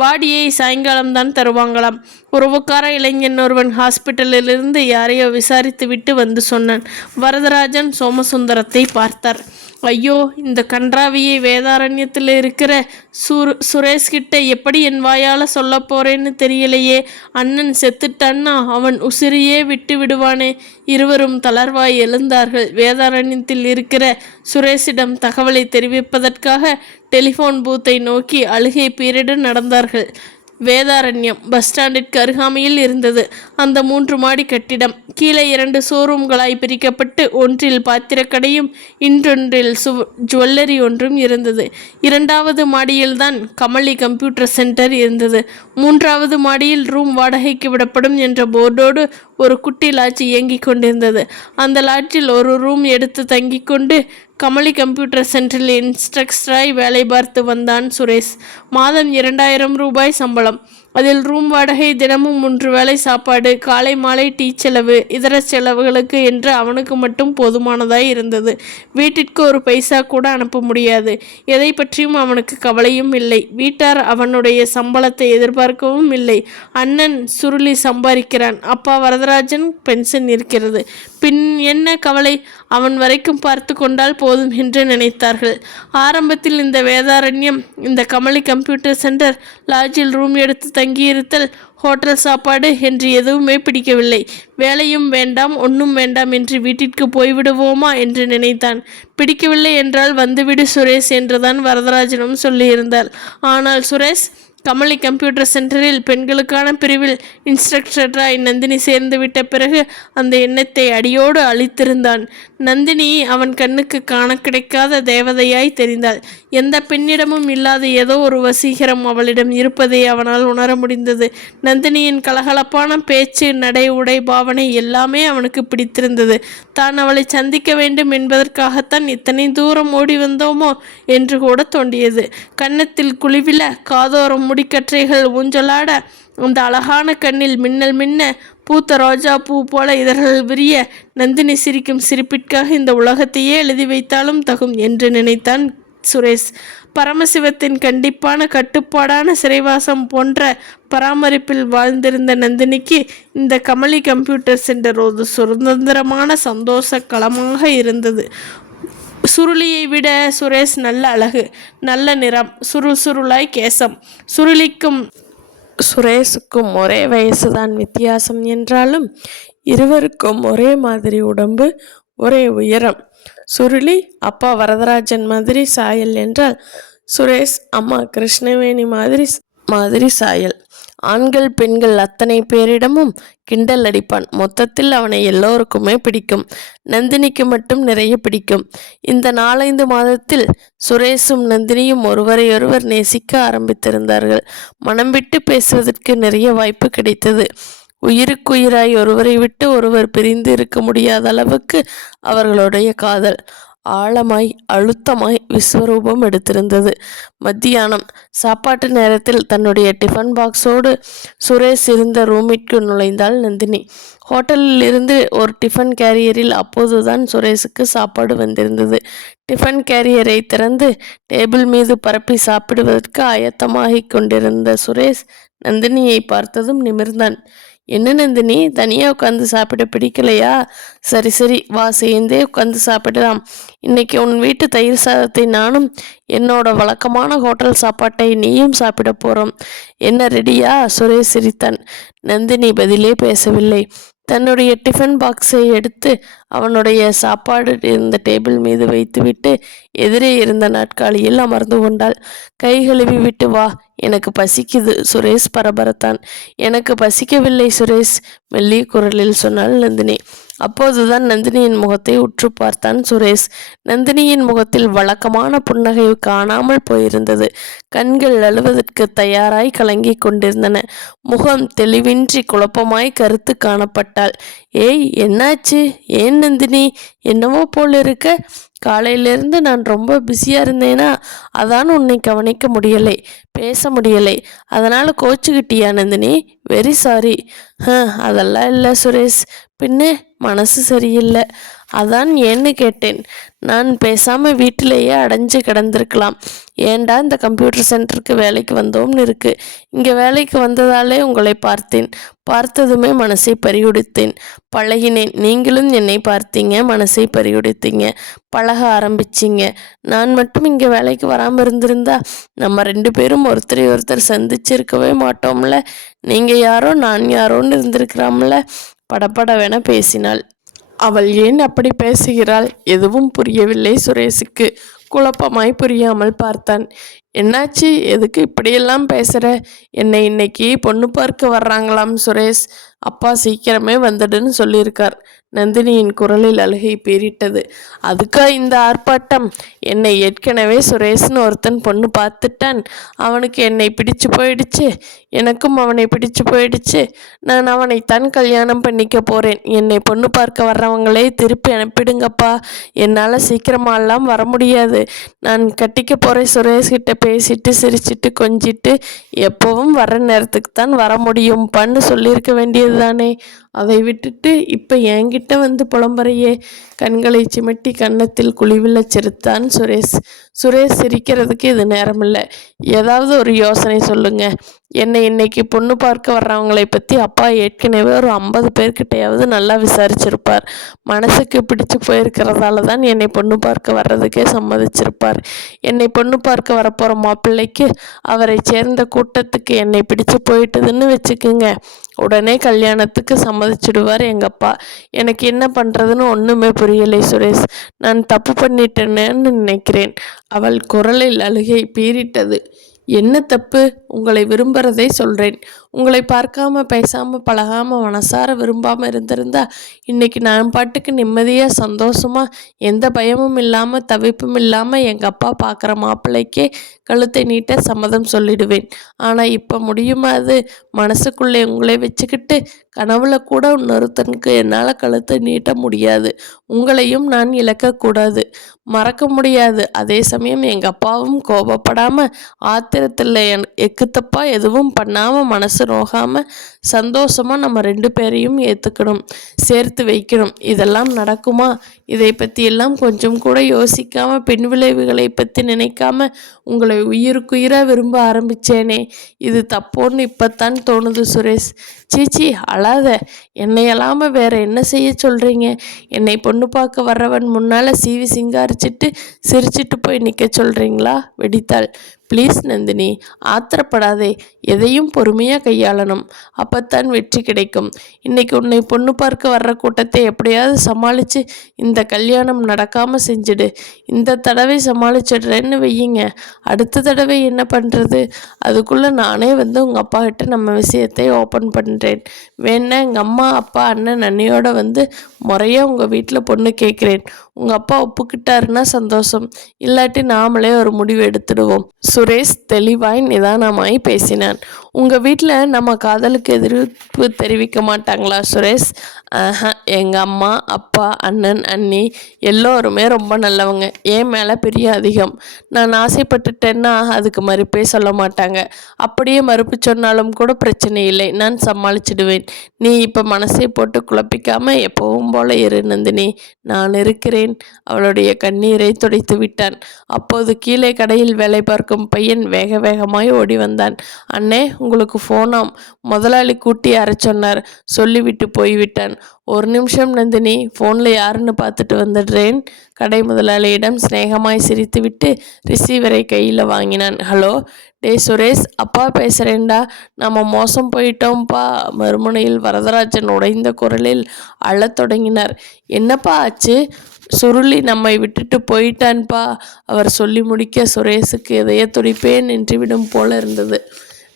பாடியை சாயங்காலம்தான் தருவாங்களாம். உறவுக்கார இளைஞன் ஒருவன் ஹாஸ்பிட்டலிலிருந்து யாரையோ விசாரித்து விட்டு வந்து சொன்னான். வரதராஜன் சோமசுந்தரத்தை பார்த்தார். ஐயோ, இந்த கன்றாவியை வேதாரண்யத்தில் இருக்கிற சுரேஷ்கிட்ட எப்படி என் வாயால் சொல்ல போறேன்னு தெரியலையே. அண்ணன் செத்துட்டான்னா அவன் உசிரியே விட்டு விடுவானே. இருவரும் தளர்வாய் எழுந்தார்கள். வேதாரண்யத்தில் இருக்கிற சுரேஷிடம் தகவலை தெரிவிப்பதற்காக டெலிஃபோன் பூத்தை நோக்கி அழுகை பீரிட நடந்தார்கள். வேதாரண்யம் பஸ் ஸ்டாண்டிற்கு அருகாமையில் இருந்தது. அந்த 3 மாடி கட்டிடம் கீழே 2 ஷோரூம்களாய் பிரிக்கப்பட்டு ஒன்றில் பாத்திரக்கடையும் இன்னொன்றில் ஜுவல்லரி ஒன்றும் இருந்தது. 2வது மாடியில்தான் கமலி கம்ப்யூட்டர் சென்டர் இருந்தது. 3வது மாடியில் ரூம் வாடகைக்கு விடப்படும் என்ற போர்டோடு ஒரு குட்டி லாட்ஜ் இயங்கிக் கொண்டிருந்தது. அந்த லாட்ஜில் ஒரு ரூம் எடுத்து தங்கிக் கொண்டு கமலி கம்ப்யூட்டர் சென்டரில் இன்ஸ்ட்ரக்டராய் வேலை பார்த்து வந்தான் சுரேஷ். மாதம் 2000 ரூபாய் சம்பளம். அதில் ரூம் வாடகை, தினமும் 3 வேளை சாப்பாடு, காலை மாலை டீ செலவு, இதர செலவுகளுக்கு என்று அவனுக்கு மட்டும் போதுமானதாய் இருந்தது. வீட்டிற்கு ஒரு பைசா கூட அனுப்ப முடியாது. எதை பற்றியும் அவனுக்கு கவலையும் இல்லை. வீட்டார் அவனுடைய சம்பளத்தை எதிர்பார்க்கவும் இல்லை. அண்ணன் சுருளி சம்பாதிக்கிறான், அப்பா வரதராஜன் பென்ஷன் இருக்கிறது. பின் என்ன கவலை? அவன் வரைக்கும் பார்த்து கொண்டால் போதும் என்று நினைத்தார்கள். ஆரம்பத்தில் இந்த வேதாரண்யம், இந்த கமலி கம்ப்யூட்டர் சென்டர், லாட்ஜில் ரூம் எடுத்து தங்கியிருத்தல், ஹோட்டல் சாப்பாடு என்று எதுவுமே பிடிக்கவில்லை. வேலையும் வேண்டாம், ஒன்றும் வேண்டாம் என்று வீட்டிற்கு போய்விடுவோமா என்று நினைத்தான். பிடிக்கவில்லை என்றால் வந்துவிடு சுரேஷ் என்றுதான் வரதராஜனும் சொல்லியிருந்தார். ஆனால் சுரேஷ் கமலி கம்ப்யூட்டர் சென்டரில் பெண்களுக்கான பிரிவில் இன்ஸ்ட்ரக்டராய் நந்தினி சேர்ந்து விட்ட பிறகு அந்த எண்ணத்தை அடியோடு அழித்திருந்தான். நந்தினி அவன் கண்ணுக்கு காண கிடைக்காத தேவதையாய் தெரிந்தாள். எந்த பெண்ணிடமும் இல்லாத ஏதோ ஒரு வசீகரம் அவளிடம் இருப்பதை அவனால் உணர முடிந்தது. நந்தினியின் கலகலப்பான பேச்சு, நடை, உடை, பாவனை எல்லாமே அவனுக்கு பிடித்திருந்தது. தான் அவளை சந்திக்க வேண்டும் என்பதற்காகத்தான் இத்தனை தூரம் ஓடி வந்தோமோ என்று கூட தோண்டியது. கன்னத்தில் குழிவில, காதோரம் முடிக்கற்றைகள் ஊஞ்சலாட, அந்த அழகான கண்ணில் மின்னல் மின்ன, பூத்த ரோஜா பூ போல இதழ்கள் விரிய, நந்தினி சிரிக்கும் சிரிப்பிற்காக இந்த உலகத்தையே எழுதி வைத்தாலும் தகும் என்று நினைத்தான் சுரேஷ். பரமசிவத்தின் கண்டிப்பான கட்டுப்பாடான சிறைவாசம் போன்ற பராமரிப்பில் வாழ்ந்திருந்த நந்தினிக்கு இந்த கமலி கம்ப்யூட்டர் சென்டர் ஒரு சுதந்திரமான சந்தோஷ களமாக இருந்தது. சுருளியை விட சுரேஷ் நல்ல அழகு, நல்ல நிறம், சுருளாய் கேசம். சுருளிக்கும் சுரேஷுக்கும் ஒரே வயசுதான் வித்தியாசம் என்றாலும் இருவருக்கும் ஒரே மாதிரி உடம்பு, ஒரே உயரம். சுருளி அப்பா வரதராஜன் மாதிரி சாயல் என்றால் சுரேஷ் அம்மா கிருஷ்ணவேணி மாதிரி சாயல். ஆண்கள் பெண்கள் அத்தனை பேரிடமும் கிண்டல் அடிப்பான். மொத்தத்தில் அவனை எல்லோருக்குமே பிடிக்கும். நந்தினிக்கு மட்டும் நிறைய பிடிக்கும். இந்த 4-5 மாதத்தில் சுரேஷும் நந்தினியும் ஒருவரையொருவர் நேசிக்க ஆரம்பித்திருந்தார்கள். மனம் விட்டு பேசுவதற்கு நிறைய வாய்ப்பு கிடைத்தது. உயிருக்குயிராய் ஒருவரை விட்டு ஒருவர் பிரிந்து இருக்க முடியாத அளவுக்கு அவர்களுடைய காதல். ஆழமாய் அழுத்தமாய் விஸ்வரூபம் எடுத்திருந்தது. மத்தியானம் சாப்பாட்டு நேரத்தில் தன்னுடைய டிஃபன் பாக்ஸோடு சுரேஷ் இருந்த ரூமிற்கு நுழைந்தாள் நந்தினி. ஹோட்டலில் இருந்து ஒரு டிஃபன் கேரியரில் அப்போதுதான் சுரேஷுக்கு சாப்பாடு வந்திருந்தது. டிஃபன் கேரியரை திறந்து டேபிள் மீது பரப்பி சாப்பிடுவதற்கு ஆயத்தமாகிக் கொண்டிருந்த சுரேஷ் நந்தினியை பார்த்ததும் நிமிர்ந்தான். என்ன நந்தினி, தனியாக உட்காந்து சாப்பிட பிடிக்கலையா? சரி சரி, வா, சேர்ந்தே உட்காந்து சாப்பிடலாம். இன்னைக்கு உன் வீட்டு தயிர் சாதத்தை நானும், என்னோட வழக்கமான ஹோட்டல் சாப்பாட்டை நீயும் சாப்பிட போகிறோம். என்ன, ரெடியா? சுரேஷ் சிரித்தான். நந்தினி பதிலே பேசவில்லை. தன்னுடைய டிஃபன் பாக்ஸை எடுத்து அவனுடைய சாப்பாடு இருந்த டேபிள் மீது வைத்துவிட்டு எதிரே இருந்த நாட்காலியில் அமர்ந்து கொண்டாள். கை கழுவி விட்டு வா, எனக்கு பசிக்குது. சுரேஷ் பரபரத்தான். எனக்கு பசிக்கவில்லை சுரேஷ், மெல்லிய குரலில் சொன்னாள் நந்தினி. அப்போதுதான் நந்தினியின் முகத்தை உற்று பார்த்தான் சுரேஷ். நந்தினியின் முகத்தில் வழக்கமான புன்னகை காணாமல் போயிருந்தது. கண்கள் அழுவதற்கு தயாராய் கலங்கி கொண்டிருந்தன. முகம் தெளிவின்றி குழப்பமாய் கருத்து காணப்பட்டாள். ஏய், என்னாச்சு? ஏன் நந்தினி என்னவோ போல் இருக்க? காலையிலேருந்து நான் ரொம்ப பிஸியாக இருந்தேனா, அதான் உன்னை கவனிக்க முடியலை, பேச முடியலை. அதனால் கோச்சுக்கிட்டியா நந்தினி? Very sorry. அதெல்லாம் இல்லை சுரேஷ், பின்ன மனசு சரியில்லை, அதான் ஏன்னு கேட்டேன். நான் பேசாமல் வீட்டிலேயே அடைஞ்சு கிடந்திருக்கலாம். ஏண்டா இந்த கம்ப்யூட்டர் சென்டருக்கு வேலைக்கு வந்தோம்னு இருக்கு. இங்கே வேலைக்கு வந்ததாலே உங்களை பார்த்தேன். பார்த்ததுமே மனசை பறிகொடுத்தேன். பழகினேன். நீங்களும் என்னை பார்த்தீங்க, மனசை பறிகொடுத்தீங்க, பழக ஆரம்பிச்சிங்க. நான் மட்டும் இங்கே வேலைக்கு வராமல் இருந்திருந்தா நம்ம 2 பேரும் ஒருத்தரை ஒருத்தர் சந்திச்சிருக்கவே மாட்டோம்ல. நீங்கள் யாரோ நான் யாரோன்னு இருந்திருக்கிறாம்ல. படபடவென பேசினாள். அவள் ஏன் அப்படி பேசுகிறாள்? எதுவும் புரியவில்லை சுரேஷுக்கு. குழப்பமாய் புரியாமல் பார்த்தான். என்னாச்சு? எதுக்கு இப்படியெல்லாம் பேசுகிற? என்னை இன்னைக்கு பொண்ணு பார்க்க வர்றாங்களாம் சுரேஷ். அப்பா சீக்கிரமே வந்துடுன்னு சொல்லியிருக்கார். நந்தினியின் குரலில் அழுகை பீறிட்டது. அதுக்கா இந்த ஆர்ப்பாட்டம்? என்னை ஏற்கனவே சுரேஷ்னு ஒருத்தன் பொண்ணு பார்த்துட்டான். அவனுக்கு என்னை பிடிச்சு போயிடுச்சு, எனக்கும் அவனை பிடிச்சு போயிடுச்சு. நான் அவனைத்தான் கல்யாணம் பண்ணிக்க போகிறேன். என்னை பொண்ணு பார்க்க வர்றவங்களே திருப்பி அனுப்பிடுங்கப்பா. என்னால் சீக்கிரமாலாம் வர முடியாது. நான் கட்டிக்க போகிற சுரேஷ்கிட்ட பேசிட்டு சிரிச்சிட்டு கொஞ்சிட்டு எப்போவும் வர நேரத்துக்கு தான் வர முடியும்ப்பான்னு சொல்லியிருக்க வேண்டியது தானே. அதை விட்டுட்டு இப்போ என்கிட்ட வந்து புலம்புறையே. கண்களை சிமிட்டி கன்னத்தில் குழிவில்ல சிரித்தான் சுரேஷ். சுரேஷ் சிரிக்கிறதுக்கு இது நேரமில்லை. ஏதாவது ஒரு யோசனை சொல்லுங்க. என்னை இன்னைக்கு பொண்ணு பார்க்க வர்றவங்களை பற்றி அப்பா ஏற்கனவே ஒரு 50 பேர்கிட்டையாவது நல்லா விசாரிச்சிருப்பார். மனசுக்கு பிடிச்சு போயிருக்கிறதால தான் என்னை பொண்ணு பார்க்க வர்றதுக்கே சம்மதிச்சிருப்பார். என்னை பொண்ணு பார்க்க வரப்போகிற மாப்பிள்ளைக்கு அவரை சேர்ந்த கூட்டத்துக்கு என்னை பிடிச்சு போயிட்டுதுன்னு வச்சுக்குங்க, உடனே கல்யாணத்துக்கு சம்மதிச்சிடுவார் எங்கப்பா. எனக்கு என்ன பண்ணுறதுன்னு ஒன்றுமே புரியலை சுரேஷ். நான் தப்பு பண்ணிட்டேன்னு நினைக்கிறேன். அவள் குரலில் அழுகை பீறிட்டது. என்ன தப்பு? உங்களை விரும்புகிறதை சொல்கிறேன். உங்களை பார்க்காம பேசாமல் பழகாமல் மனசார விரும்பாமல் இருந்திருந்தா இன்றைக்கி நான் பாட்டுக்கு நிம்மதியாக சந்தோஷமாக எந்த பயமும் இல்லாமல் தவிப்பும் இல்லாமல் எங்கள் அப்பா பார்க்குற மாப்பிள்ளைக்கே கழுத்தை நீட்ட சம்மதம் சொல்லிடுவேன். ஆனால் இப்போ முடியுமா அது? மனசுக்குள்ளே உங்களை வச்சுக்கிட்டு கனவுல கூட இன்னொருத்தனுக்கு என்னால் கழுத்தை நீட்ட முடியாது. உங்களையும் நான் இழக்கக்கூடாது, மறக்க முடியாது. அதே சமயம் எங்கள் அப்பாவும் கோபப்படாமல் ஆத்திரத்தில் எக்குத்தப்பா எதுவும் பண்ணாமல் மனசு நோகாமல் சந்தோஷமாக நம்ம 2 பேரையும் ஏற்றுக்கணும், சேர்த்து வைக்கணும். இதெல்லாம் நடக்குமா? இதை பற்றியெல்லாம் கொஞ்சம் கூட யோசிக்காமல் பின் விளைவுகளை பற்றி நினைக்காம உங்களை உயிருக்குயிராக விரும்ப ஆரம்பித்தேனே, இது தப்போன்னு இப்போத்தான் தோணுது சுரேஷ். சீச்சி, அழாத. என்னை அழாமல் வேற என்ன செய்ய சொல்கிறீங்க? என்னை பொண்ணு பார்க்க வர்றவன் முன்னால் சீவி சிங்காரிச்சிட்டு சிரிச்சிட்டு போய் நிற்க சொல்கிறீங்களா? வெடித்தாள். ப்ளீஸ் நந்தினி, ஆத்திரப்படாதே. எதையும் பொறுமையாக கையாளணும், அப்பத்தான் வெற்றி கிடைக்கும். இன்னைக்கு உன்னை பொண்ணு பார்க்க வர்ற கூட்டத்தை எப்படியாவது சமாளித்து இந்த கல்யாணம் நடக்காமல் செஞ்சுடு. இந்த தடவை சமாளிச்சிடுறேன்னு வையுங்க, அடுத்த தடவை என்ன பண்ணுறது? அதுக்குள்ளே நானே வந்து உங்கள் அப்பா கிட்ட நம்ம விஷயத்தை ஓப்பன் பண்ணுறேன். வேணா எங்கள் அம்மா அப்பா அண்ணன் அண்ணியோட வந்து முறையாக உங்கள் வீட்டில் பொண்ணு கேட்குறேன். உங்கள் அப்பா ஒப்புக்கிட்டாருன்னா சந்தோஷம், இல்லாட்டி நாமளே ஒரு முடிவு எடுத்துடுவோம். சுரேஷ் தெளிவாய் நிதானமாய் பேசினான். உங்கள் வீட்டில் நம்ம காதலுக்கு எதிர்ப்பு தெரிவிக்க மாட்டாங்களா சுரேஷ்? எங்கள் அம்மா அப்பா அண்ணன் அண்ணி எல்லோருமே ரொம்ப நல்லவங்க. என் மேலே பிரியம் அதிகம். நான் ஆசைப்பட்டுட்டேன்னா அதுக்கு மறுப்பே சொல்ல மாட்டாங்க. அப்படியே மறுப்பு சொன்னாலும் கூட பிரச்சனை இல்லை, நான் சமாளிச்சிடுவேன். நீ இப்போ மனசை போட்டு குழப்பிக்காம எப்பவும் போல இரு நந்தினி, நான் இருக்கிறேன். அவளுடைய கண்ணீரை துடைத்து விட்டான். அப்போது கீழே கடையில் வேலை பார்க்கும் பையன் வேக வேகமாய் ஓடி வந்தான். அண்ணே, உங்களுக்கு ஃபோனாம், முதலாளி கூட்டி அற சொன்னார், சொல்லிவிட்டு போய்விட்டான். ஒரு நிமிஷம் நந்தினி, ஃபோனில் யாருன்னு பார்த்துட்டு வந்துடுறேன். கடை முதலாளியிடம் சிநேகமாய் சிரித்துவிட்டு ரிசீவரை கையில் வாங்கினான். ஹலோ, டே சுரேஷ், அப்பா பேசுகிறேன்டா. நம்ம மோசம் போயிட்டோம்ப்பா. மறுமுனையில் வரதராஜன் உடைந்த குரலில் அழத் தொடங்கினார். என்னப்பா ஆச்சு? சுருளி நம்மை விட்டுட்டு போயிட்டான்பா. அவர் சொல்லி முடிக்க சுரேஷுக்கு இதய துடிப்பே நின்றுவிடும் போல இருந்தது.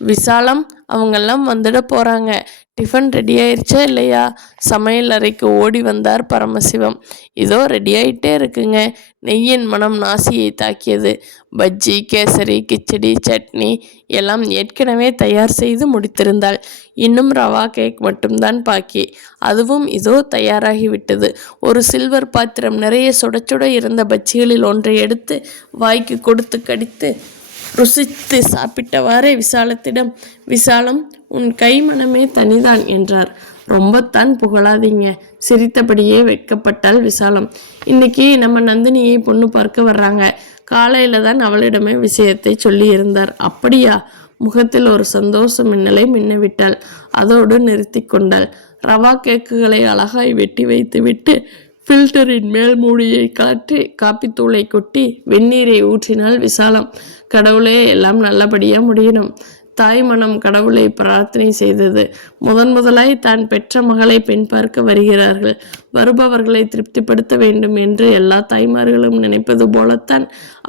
விசாலம், அவங்கெல்லாம் வந்துட போகிறாங்க. டிஃபன் ரெடி ஆயிடுச்சா இல்லையா? சமையல் அறைக்கு ஓடி வந்தார் பரமசிவம். இதோ ரெடி ஆகிட்டே இருக்குங்க. நெய்யின் மனம் நாசியை தாக்கியது. பஜ்ஜி, கேசரி, கிச்சடி, சட்னி எல்லாம் ஏற்கனவே தயார் செய்து முடித்திருந்தாள். இன்னும் ரவா கேக் மட்டும்தான் பாக்கி. அதுவும் இதோ தயாராகிவிட்டது. ஒரு சில்வர் பாத்திரம் நிறைய சுட சுட இருந்த பஜ்ஜிகளில் ஒன்றை எடுத்து வாய்க்கு கொடுத்து கடித்து ருசித்து சாப்பிட்டவாறே விசாலத்திடம், விசாலம், உன் கை மனமே தனிதான் என்றார். ரொம்பத்தான் புகழாதீங்க. சிரித்தபடியே வெட்கப்பட்டாள் விசாலம். இன்னைக்கு நம்ம நந்தினியை பொண்ணு பார்க்க வர்றாங்க. காலையில தான் அவளிடமே விஷயத்தை சொல்லி இருந்தார். அப்படியா? முகத்தில் ஒரு சந்தோஷ மின்னலை மின்னவிட்டாள். அதோடு நிறுத்தி கொண்டாள். ரவா கேக்குகளை அழகாய் வெட்டி வைத்து விட்டு ஃபில்டரின் மேல் மூடியை கலற்றி காப்பித்தூளை கொட்டி வெந்நீரை ஊற்றினாள் விசாலம். கடவுளே, எல்லாம் நல்லபடியாக முடியணும். தாய் மனம் கடவுளை பிரார்த்தனை செய்தது. முதலாய் தான் பெற்ற மகளை பெண் பார்க்க வருகிறார்கள். வருபவர்களை திருப்திப்படுத்த வேண்டும் என்று எல்லா தாய்மார்களும் நினைப்பது போலத்தான்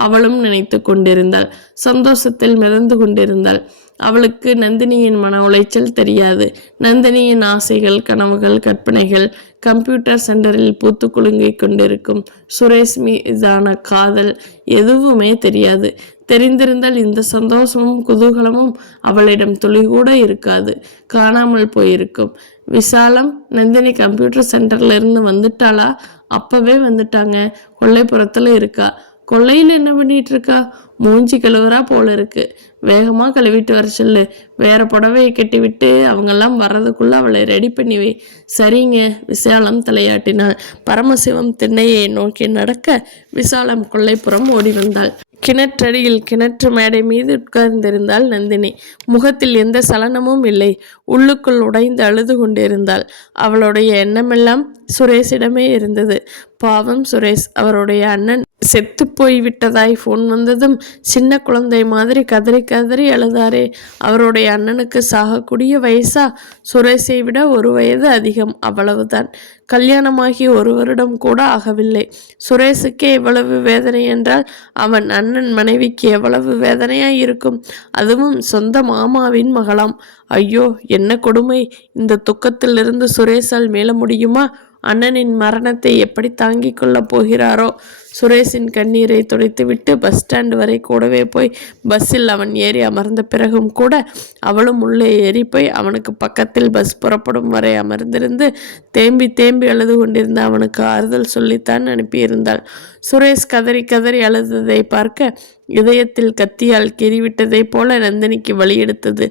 அவளும் நினைத்து கொண்டிருந்தாள். சந்தோஷத்தில் மிதந்து கொண்டிருந்தாள். அவளுக்கு நந்தினியின் மன உளைச்சல் தெரியாது. நந்தினியின் ஆசைகள், கனவுகள், கற்பனைகள், கம்ப்யூட்டர் சென்டரில் பூத்து குலுங்கி கொண்டிருக்கும் சுரேஷ் மீதான காதல் எதுவுமே தெரியாது. தெரிந்திருந்தால் இந்த சந்தோஷமும் குதூகலமும் அவளிடம் துளி கூட இருக்காது, காணாமல் போயிருக்கும். விசாலம், நந்தினி கம்ப்யூட்டர் சென்டர்ல இருந்து வந்துட்டாளா? அப்பவே வந்துட்டாங்க. கொல்லைப்புறத்துல இருக்கா. கொல்லையில் என்ன பண்ணிட்டு இருக்கா? மூஞ்சி கழுவுறா போல இருக்கு. வேகமா கழுவிட்டு வர சொல்லு. வேற புடவையை கட்டிவிட்டு அவங்கெல்லாம் வர்றதுக்குள்ள அவளை ரெடி பண்ணி வை. சரிங்க. விசாலம் தலையாட்டினாள். பரமசிவம் திண்ணையை நோக்கி நடக்க விசாலம் கொல்லைப்புறம் ஓடி வந்தாள். கிணற்றடியில் கிணற்று மேடை மீது உட்கார்ந்திருந்தாள் நந்தினி. முகத்தில் எந்த சலனமும் இல்லை. உள்ளுக்குள் உடைந்து அழுது கொண்டிருந்தாள். அவளுடைய எண்ணமெல்லாம் சுரேஷிடமே இருந்தது. பாவம் சுரேஷ். அவருடைய அண்ணன் செத்து போய் விட்டதாய் ஃபோன் வந்ததும் சின்ன குழந்தை மாதிரி கதறி கதறி அழுதாரே. அவருடைய அண்ணனுக்கு சாகக்கூடிய வயசா? சுரேஷை விட 1 வயது அதிகம், அவ்வளவுதான். கல்யாணமாகி 1 வருடம் கூட ஆகவில்லை. சுரேஷுக்கே இவ்வளவு வேதனை என்றால் அவன் அண்ணன் மனைவிக்கு எவ்வளவு வேதனையாய் இருக்கும். அதுவும் சொந்த மாமாவின் மகளாம். ஐயோ, என்ன கொடுமை! இந்த துக்கத்திலிருந்து சுரேஷால் மீள முடியுமா? அண்ணனின் மரணத்தை எப்படி தாங்கிக் கொள்ளப் போகிறாரோ? சுரேஷின் கண்ணீரை துடைத்துவிட்டு பஸ் ஸ்டாண்டு வரை கூடவே போய் பஸ்ஸில் அவன் ஏறி அமர்ந்த பிறகும் கூட அவளும் உள்ளே ஏறி போய் அவனுக்கு பக்கத்தில் பஸ் புறப்படும் வரை அமர்ந்திருந்து தேம்பி தேம்பி அழுது கொண்டிருந்த அவனுக்கு ஆறுதல் சொல்லித்தான் அனுப்பியிருந்தாள். சுரேஷ் கதறி கதறி அழுததை பார்க்க இதயத்தில் கத்தியால் கீறிவிட்டதை போல நந்தினிக்கு வழி எடுத்தது.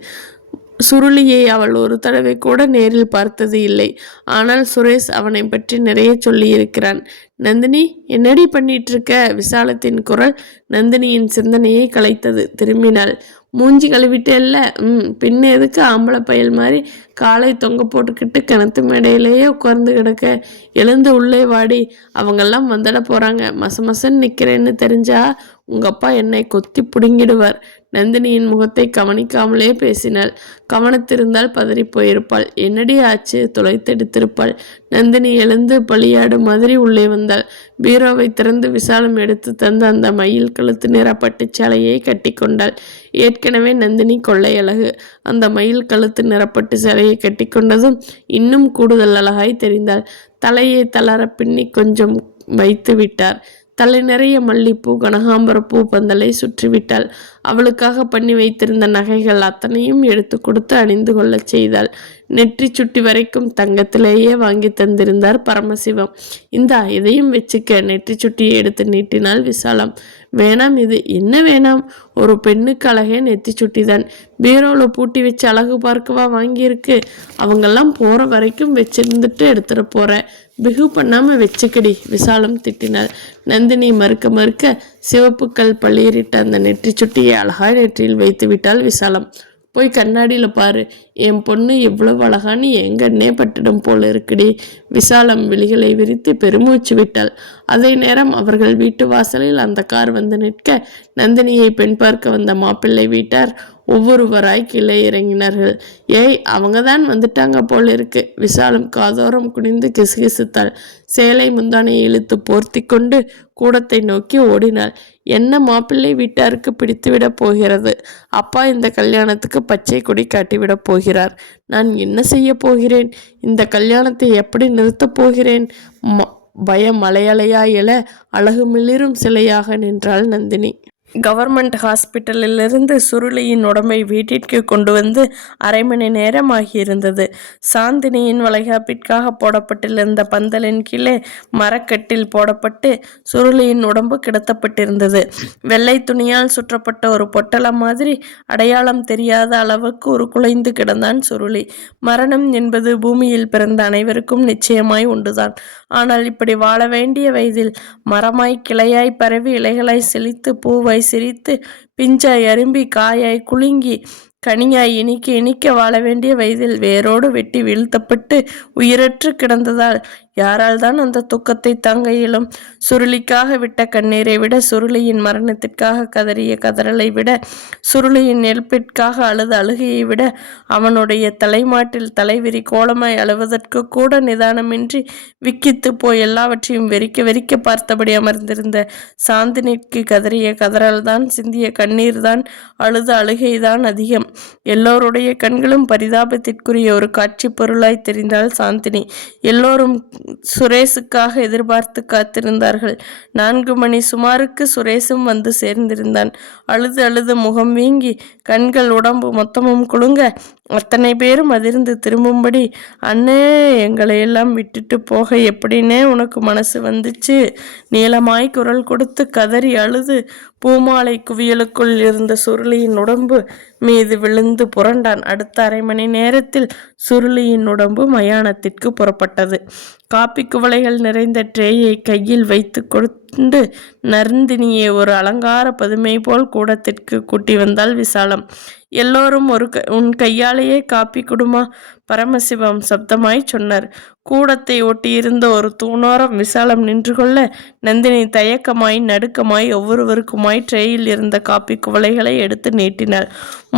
சுருளியை அவள் ஒரு தடவை கூட நேரில் பார்த்தது இல்லை. ஆனால் சுரேஷ் அவனை பற்றி நிறைய சொல்லியிருக்கிறான். நந்தினி, என்னடி பண்ணிட்டு இருக்க? விசாலத்தின் குரல் நந்தினியின் சிந்தனையை கலைத்தது. திரும்பினாள். மூஞ்சி கழுவிட்டே இல்லை? பின்ன எதுக்கு ஆம்பளை பயல் மாதிரி காலை தொங்க போட்டுக்கிட்டு கிணத்து மேடையிலேயே உட்கார்ந்து கிடக்க? எழுந்து உள்ளே வாடி. அவங்கெல்லாம் வந்துட போறாங்க. மசமசன்னு நிற்கிறேன்னு தெரிஞ்சா உங்க அப்பா என்னை கொத்தி பிடுங்கிடுவார். நந்தினியின் முகத்தை கவனிக்காமலே பேசினாள். கவனித்திருந்தால் பதறி போயிருப்பாள். என்னடி ஆச்சு? துளைத்தெடுத்திருப்பாள். நந்தினி எழுந்து பலியாடு மாதிரி உள்ளே வந்தாள். பீரோவை திறந்து விசாலம் எடுத்து தந்த அந்த மயில் கழுத்து நிற பட்டுச்சாலையை கட்டி கொண்டாள். ஏற்கனவே நந்தினி கொள்ளை அழகு. அந்த மயில் கழுத்து நிறப்பட்டு சேலையை கட்டி கொண்டதும் இன்னும் கூடுதல் அழகாய் தெரிந்தாள். தலையை தளர பின்னி கொஞ்சம் வைத்து விட்டார். தலை நிறைய மல்லிப்பூ கனகாம்பரப்பூ பந்தலை சுற்றிவிட்டாள். அவளுக்காக பண்ணி வைத்திருந்த நகைகள் அத்தனையும் எடுத்து கொடுத்து அணிந்து கொள்ள செய்தாள். நெற்றி சுட்டி வரைக்கும் தங்கத்திலேயே வாங்கி தந்திருந்தார் பரமசிவம். இந்தா இதையும் வச்சுக்க. நெற்றி சுட்டியை எடுத்து நீட்டினாள் விசாலம். வேணாம், இது என்ன வேணாம்? ஒரு பெண்ணுக்கு அழகே நெத்தி சுட்டி தான். பீரோவில் பூட்டி வச்சு அழகு பார்க்கவா வாங்கியிருக்கு? அவங்கெல்லாம் போகிற வரைக்கும் வச்சிருந்துட்டு எடுத்துகிட்டு போகிற. பிகு பண்ணாமல் வச்சுக்கடி, விசாலம் திட்டினாள். நந்தினி மறுக்க மறுக்க சிவப்பு கல் பள்ளியிட்ட அந்த நெற்றி சுட்டியை அழகாய் நெற்றியில் வைத்து விட்டாள் விசாலம். போய் கண்ணாடியில் பாரு, என் பொண்ணு எவ்வளவு அழகான்னு எங்கன்னே பட்டிடம் போல இருக்குடி. விசாலம் விழிகளை விரித்து பெருமூச்சு விட்டாள். அதே நேரம் அவர்கள் வீட்டு வாசலில் அந்த கார் வந்து நிற்க நந்தினியை பெண் பார்க்க வந்த மாப்பிள்ளை வீட்டார் ஒவ்வொருவராய் கீழே இறங்கினார்கள். ஏய், அவங்க தான் வந்துட்டாங்க போல இருக்கு. விசாலம் காதோரம் குனிந்து கிசுகிசுத்தாள். சேலை முந்தானையை இழுத்து போர்த்தி கொண்டு கூடத்தை நோக்கி ஓடினாள். என்ன மாப்பிள்ளை வீட்டாருக்கு பிடித்துவிடப் போகிறது? அப்பா இந்த கல்யாணத்துக்கு பச்சை கொடி காட்டிவிடப் போகிறார். நான் என்ன செய்ய போகிறேன்? இந்த கல்யாணத்தை எப்படி நிறுத்தப் போகிறேன்? பயம் மலையலையா எழ அழகு மிளிரும் சிலையாக நின்றாள் நந்தினி. கவர்மெண்ட் ஹாஸ்பிட்டலிலிருந்து சுருளியின் உடம்பை வீட்டிற்கு கொண்டு வந்து அரை மணி நேரம் ஆகியிருந்தது. சாந்தினியின் வளைகாப்பிற்காக போடப்பட்டிருந்த பந்தலின் கீழே மரக்கட்டில் போடப்பட்டு சுருளியின் உடம்பு கிடத்தப்பட்டிருந்தது. வெள்ளை துணியால் சுற்றப்பட்ட ஒரு பொட்டலம் மாதிரி அடையாளம் தெரியாத அளவுக்கு ஒரு குலைந்து கிடந்தான் சுருளி. மரணம் என்பது பூமியில் பிறந்த அனைவருக்கும் நிச்சயமாய் உண்டுதான். ஆனால் இப்படி வாழ வேண்டிய வயதில் மரமாய் கிளையாய் பரவி இலைகளாய் செழித்து பூவாய் சிரித்து பிஞ்சாய் அரும்பி காயாய் குலுங்கி கனியாய் இனிக்க இனிக்க வாழ வேண்டிய வயதில் வேரோடு வெட்டி வீழ்த்தப்பட்டு உயிரற்று கிடந்ததால் யாரால் தான் அந்த துக்கத்தை தாங்க இயலும்? சுருளிக்காக விட்ட கண்ணீரை விட, சுருளியின் மரணத்திற்காக கதறிய கதறலை விட, சுருளியின் நெருப்பிற்காக அழுத அழுகையை விட, அவனுடைய தலைமாட்டில் தலைவிரி கோலமாய் அழுவதற்கு கூட நிதானமின்றி விக்கித்து போய் எல்லாவற்றையும் வெறிக்க வெறிக்க பார்த்தபடி அமர்ந்திருந்த சாந்தினிக்கு கதறிய கதறல்தான், சிந்திய கண்ணீர் தான், அழுத அழுகைதான் அதிகம். எல்லோருடைய கண்களும் பரிதாபத்திற்குரிய ஒரு காட்சி பொருளாய் தெரிந்தாள் சாந்தினி. எல்லோரும் சுரேஷுக்காக எதிர்பார்த்து காத்திருந்தார்கள். 4 மணி சுமாருக்கு சுரேஷும் வந்து சேர்ந்திருந்தான். அழுது அழுது முகம் வீங்கி கண்கள் உடம்பு மொத்தமும் குலுங்க அத்தனை பேரும் அதிர்ந்து திரும்பும்படி, அண்ணே, எங்களையெல்லாம் விட்டுட்டு போக எப்படின்னே உனக்கு மனசு வந்துச்சு? நீளமாய் குரல் கொடுத்து கதறி அழுது பூமாலை குவியலுக்குள் இருந்த சுருளியின் உடம்பு மீது விழுந்து புரண்டான். அடுத்த அரை மணி நேரத்தில் சுருளியின் உடம்பு மயானத்திற்கு புறப்பட்டது. காப்பி குவளைகள் நிறைந்த ட்ரேயை கையில் வைத்து கொண்டு நந்தினியை ஒரு அலங்கார பதுமை போல் கூடத்திற்கு கூட்டி வந்தாள் விசாலம். எல்லோரும் உன் கையாலேயே காப்பி குடுமா, பரமசிவம் சப்தமாய் சொன்னார். கூடத்தை ஒட்டியிருந்த ஒரு தூணோரம் விசாலம் நின்று கொள்ள நந்தினி தயக்கமாய் நடுக்கமாய் ஒவ்வொருவருக்குமாய் ட்ரேயில் இருந்த காப்பி குவளைகளை எடுத்து நீட்டினாள்.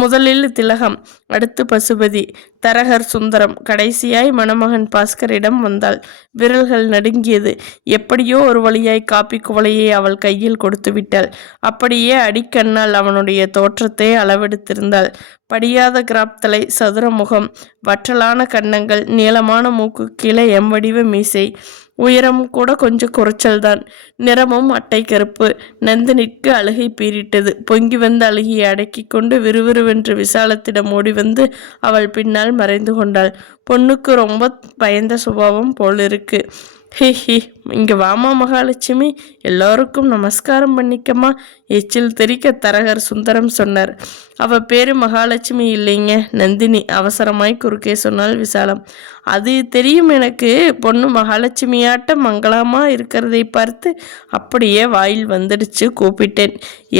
முதலில் திலகம், அடுத்து பசுபதி, தரகர் சுந்தரம், கடைசியாய் மணமகன் பாஸ்கரிடம் வந்தாள். விரல்கள் நடுங்கியது. எப்படியோ ஒரு வழியாய் காப்பி குவளையை அவள் கையில் கொடுத்து விட்டாள். அப்படியே அடிக்கண்ணால் அவனுடைய தோற்றத்தை அளவெடுத்திருந்தாள். படியாத கிராப் தலை, சதுர முகம், வற்றலான கன்னங்கள், நீளமான மூக்கு, கீழே எம்வடிவ மீசை, உயரம் கூட கொஞ்சம் குறைச்சல்தான். நிறமும் அட்டை கருப்பு. நந்தினிக்கு அழுகை பீறிட்டது. பொங்கி வந்த அழுகையை அடக்கி கொண்டு விறுவிறுவென்று விசாலத்திடம் ஓடி வந்து அவள் பின்னால் மறைந்து கொண்டாள். பொண்ணுக்கு ரொம்ப பயந்த சுபாவம் போலிருக்கு. ஹி ஹி, இங்கே வாமா மகாலட்சுமி, எல்லோருக்கும் நமஸ்காரம் பண்ணிக்கம்மா, எச்சில் தெரிக்க தரகர் சுந்தரம் சொன்னார். அவ பேரு மகாலட்சுமி இல்லைங்க, நந்தினி, அவசரமாய் குறுக்கே சொன்னாள் விசாலம். அது தெரியும் எனக்கு. பொண்ணு மகாலட்சுமியாட்டம் மங்களமா இருக்கிறதை பார்த்து அப்படியே வாயில் வந்துடுச்சு, கூப்பிட்டேன்.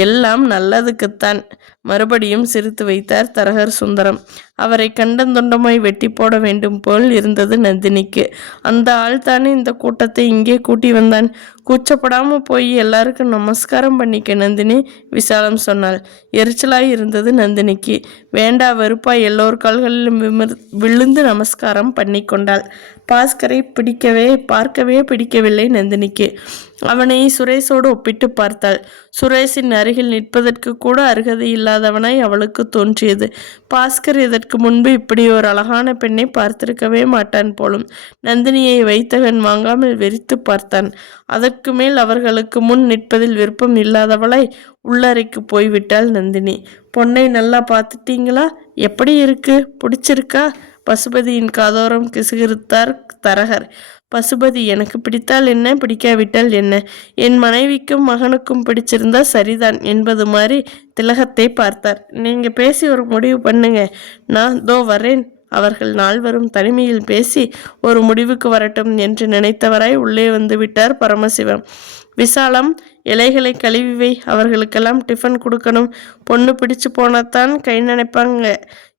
எல்லாம் நல்லதுக்குத்தான். மறுபடியும் சிரித்து வைத்தார் தரகர் சுந்தரம். அவரை கண்டந்தொண்டமாய் வெட்டி போட வேண்டும் போல் இருந்தது நந்தினிக்கு. அந்த ஆள் தானே இந்த கூட்டத்தை இங்கே கூட்டி வந்தான். கூச்சப்படாம போய் எல்லாருக்கும் நமஸ்காரம் பண்ணிக்க நந்தினி, விசாலம் சொன்னாள். எரிச்சலாய் இருந்தது நந்தினிக்கு. வேண்டா வெறுப்பாய் எல்லோர் கால்களிலும் விழுந்து நமஸ்காரம் பண்ணி கொண்டாள். பாஸ்கரை பார்க்கவே பிடிக்கவில்லை நந்தினிக்கு. அவனை சுரேஷோடு ஒப்பிட்டு பார்த்தாள். சுரேஷின் அருகில் நிற்பதற்கு கூட அருகதை இல்லாதவனாய் அவளுக்கு தோன்றியது. பாஸ்கர் இதற்கு முன்பு இப்படி ஒரு அழகான பெண்ணை பார்த்திருக்கவே மாட்டான் போலும். நந்தினியை வைத்தகன் வாங்காமல் வெறித்து பார்த்தான். அதற்கு மேல் அவர்களுக்கு முன் நிற்பதில் விருப்பம் இல்லாதவளாய் உள்ளறைக்கு போய்விட்டாள் நந்தினி. பொண்ணை நல்லா பார்த்துட்டீங்களா? எப்படி இருக்கு? பிடிச்சிருக்கா? பசுபதியின் காதோரம் கிசுகிறுத்தார் தரகர். பசுபதி, எனக்கு பிடித்தால் என்ன, பிடிக்காவிட்டால் என்ன, என் மனைவிக்கும் மகனுக்கும் பிடிச்சிருந்தா சரிதான் என்பது மாதிரி திலகத்தை பார்த்தார். நீங்க பேசி ஒரு முடிவு பண்ணுங்க, நான் தோ வரேன். அவர்கள் நால்வரும் தனிமையில் பேசி ஒரு முடிவுக்கு வரட்டும் என்று நினைத்தவராய் உள்ளே வந்து விட்டார் பரமசிவம். விசாலம், இலைகளை கழுவி வை, அவர்களுக்கெல்லாம் டிஃபன் கொடுக்கணும். பொண்ணு பிடிச்சு போனாதான் கை நினைப்பாங்க.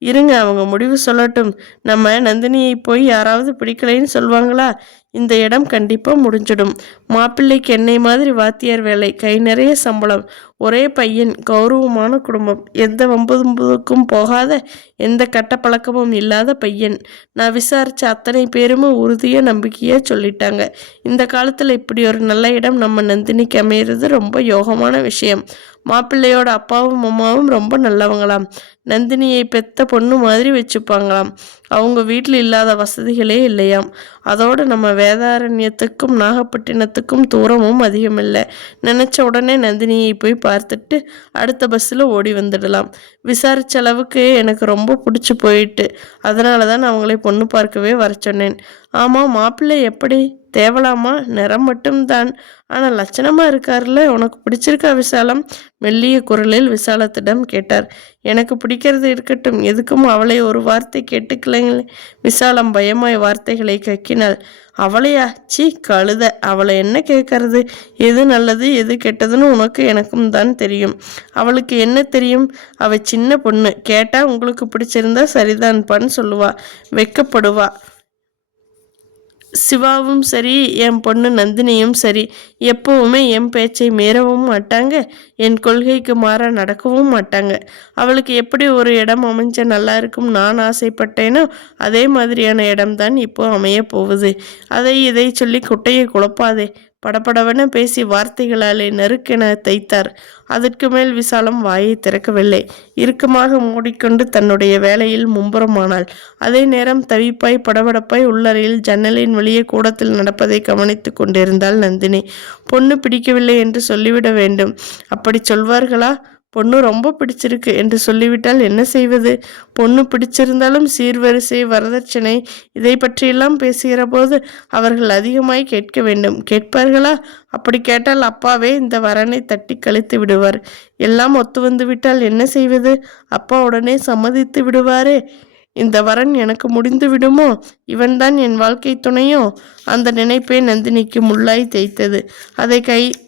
இருங்க, அவங்க முடிவு சொல்லட்டும். நம்ம நந்தினியை போய் யாராவது பிடிக்கலைன்னு சொல்லுவாங்களா? இந்த இடம் கண்டிப்பாக முடிஞ்சிடும். மாப்பிள்ளைக்கு என்னை மாதிரி வாத்தியார் வேலை, கை நிறைய சம்பளம், ஒரே பையன், கௌரவமான குடும்பம், எந்த வம்புதும்புக்கும் போகாத, எந்த கட்ட பழக்கமும் இல்லாத பையன். நான் விசாரித்த அத்தனை பேரும் உறுதியாக நம்பிக்கையாக சொல்லிட்டாங்க. இந்த காலத்தில் இப்படி ஒரு நல்ல இடம் நம்ம நந்தினிக்கு அமையிறது ரொம்ப யோகமான விஷயம். மாப்பிள்ளையோட அப்பாவும் அம்மாவும் ரொம்ப நல்லவங்களாம். நந்தினியை பெத்த பொண்ணு மாதிரி வச்சுப்பாங்களாம். அவங்க வீட்டில் இல்லாத வசதிகளே இல்லையாம். அதோடு நம்ம வேதாரண்யத்துக்கும் நாகப்பட்டினத்துக்கும் தூரமும் அதிகமில்லை. நினச்ச உடனே நந்தினியை போய் பார்த்துட்டு அடுத்த பஸ்ஸில் ஓடி வந்துடலாம். விசாரிச்ச அளவுக்கு எனக்கு ரொம்ப பிடிச்சி போயிட்டு, அதனால தான் அவங்களை பொண்ணு பார்க்கவே வர சொன்னேன். ஆமாம், மாப்பிள்ளை எப்படி? தேவலாமா? நிறம் மட்டும்தான், ஆனால் லட்சணமாக இருக்கார்ல. உனக்கு பிடிச்சிருக்கா விசாலம்? மெல்லிய குரலில் விசாலத்திடம் கேட்டார். எனக்கு பிடிக்கிறது இருக்கட்டும், எதுக்கும் அவளை ஒரு வார்த்தை கேட்டுக்கலைங்களே. விசாலம் பயமாய் வார்த்தைகளை கக்கினாள். அவளையா? சீ கழுத, அவளை என்ன கேட்கறது? எது நல்லது எது கெட்டதுன்னு உனக்கு எனக்கும் தான் தெரியும். அவளுக்கு என்ன தெரியும்? அவள் சின்ன பொண்ணு, கேட்டா உங்களுக்கு பிடிச்சிருந்தா சரிதான்பான்னு சொல்லுவா, வெக்கப்படுவா. சிவாவும் சரி, என் பொண்ணு நந்தினியும் சரி, எப்பவுமே என் பேச்சை மீறவும் மாட்டாங்க, என் கொள்கைக்கு மாற நடக்கவும் மாட்டாங்க. அவளுக்கு எப்படி ஒரு இடம் அமைஞ்ச நல்லா இருக்கும் நான் ஆசைப்பட்டேனோ அதே மாதிரியான இடம்தான் இப்போ அமைய போகுது. அதை இதை சொல்லி குட்டையை குழப்பாதே. படபடவென பேசி வார்த்தைகளாலே நறுக்கென தைத்தார். அதற்கு மேல் விசாலம் வாயை திறக்கவில்லை. இறுக்கமாக மூடிக்கொண்டு தன்னுடைய வேலையில் மும்புறமானாள். அதே நேரம் தவிப்பாய் படபடப்பாய் உள்ளறையில் ஜன்னலின் வெளியே கூடத்தில் நடப்பதை கவனித்து கொண்டிருந்தாள் நந்தினி. பொண்ணு பிடிக்கவில்லை என்று சொல்லிவிட வேண்டும். அப்படி சொல்வார்களா? பொண்ணு ரொம்ப பிடிச்சிருக்கு என்று சொல்லிவிட்டால் என்ன செய்வது? பொண்ணு பிடிச்சிருந்தாலும் சீர்வரிசை, வரதட்சணை, இதை பற்றியெல்லாம் பேசுகிற போது அவர்கள் அதிகமாய் கேட்க வேண்டும். கேட்பார்களா? அப்படி கேட்டால் அப்பாவே இந்த வரனை தட்டி கழித்து விடுவார். எல்லாம் ஒத்து வந்து விட்டால் என்ன செய்வது? அப்பா உடனே சம்மதித்து விடுவாரே. இந்த வரன் எனக்கு முடிந்து விடுமோ? இவன்தான் என் வாழ்க்கை துணையோ? அந்த நினைப்பே நந்தினிக்கு முள்ளாய் தேய்த்தது. அதை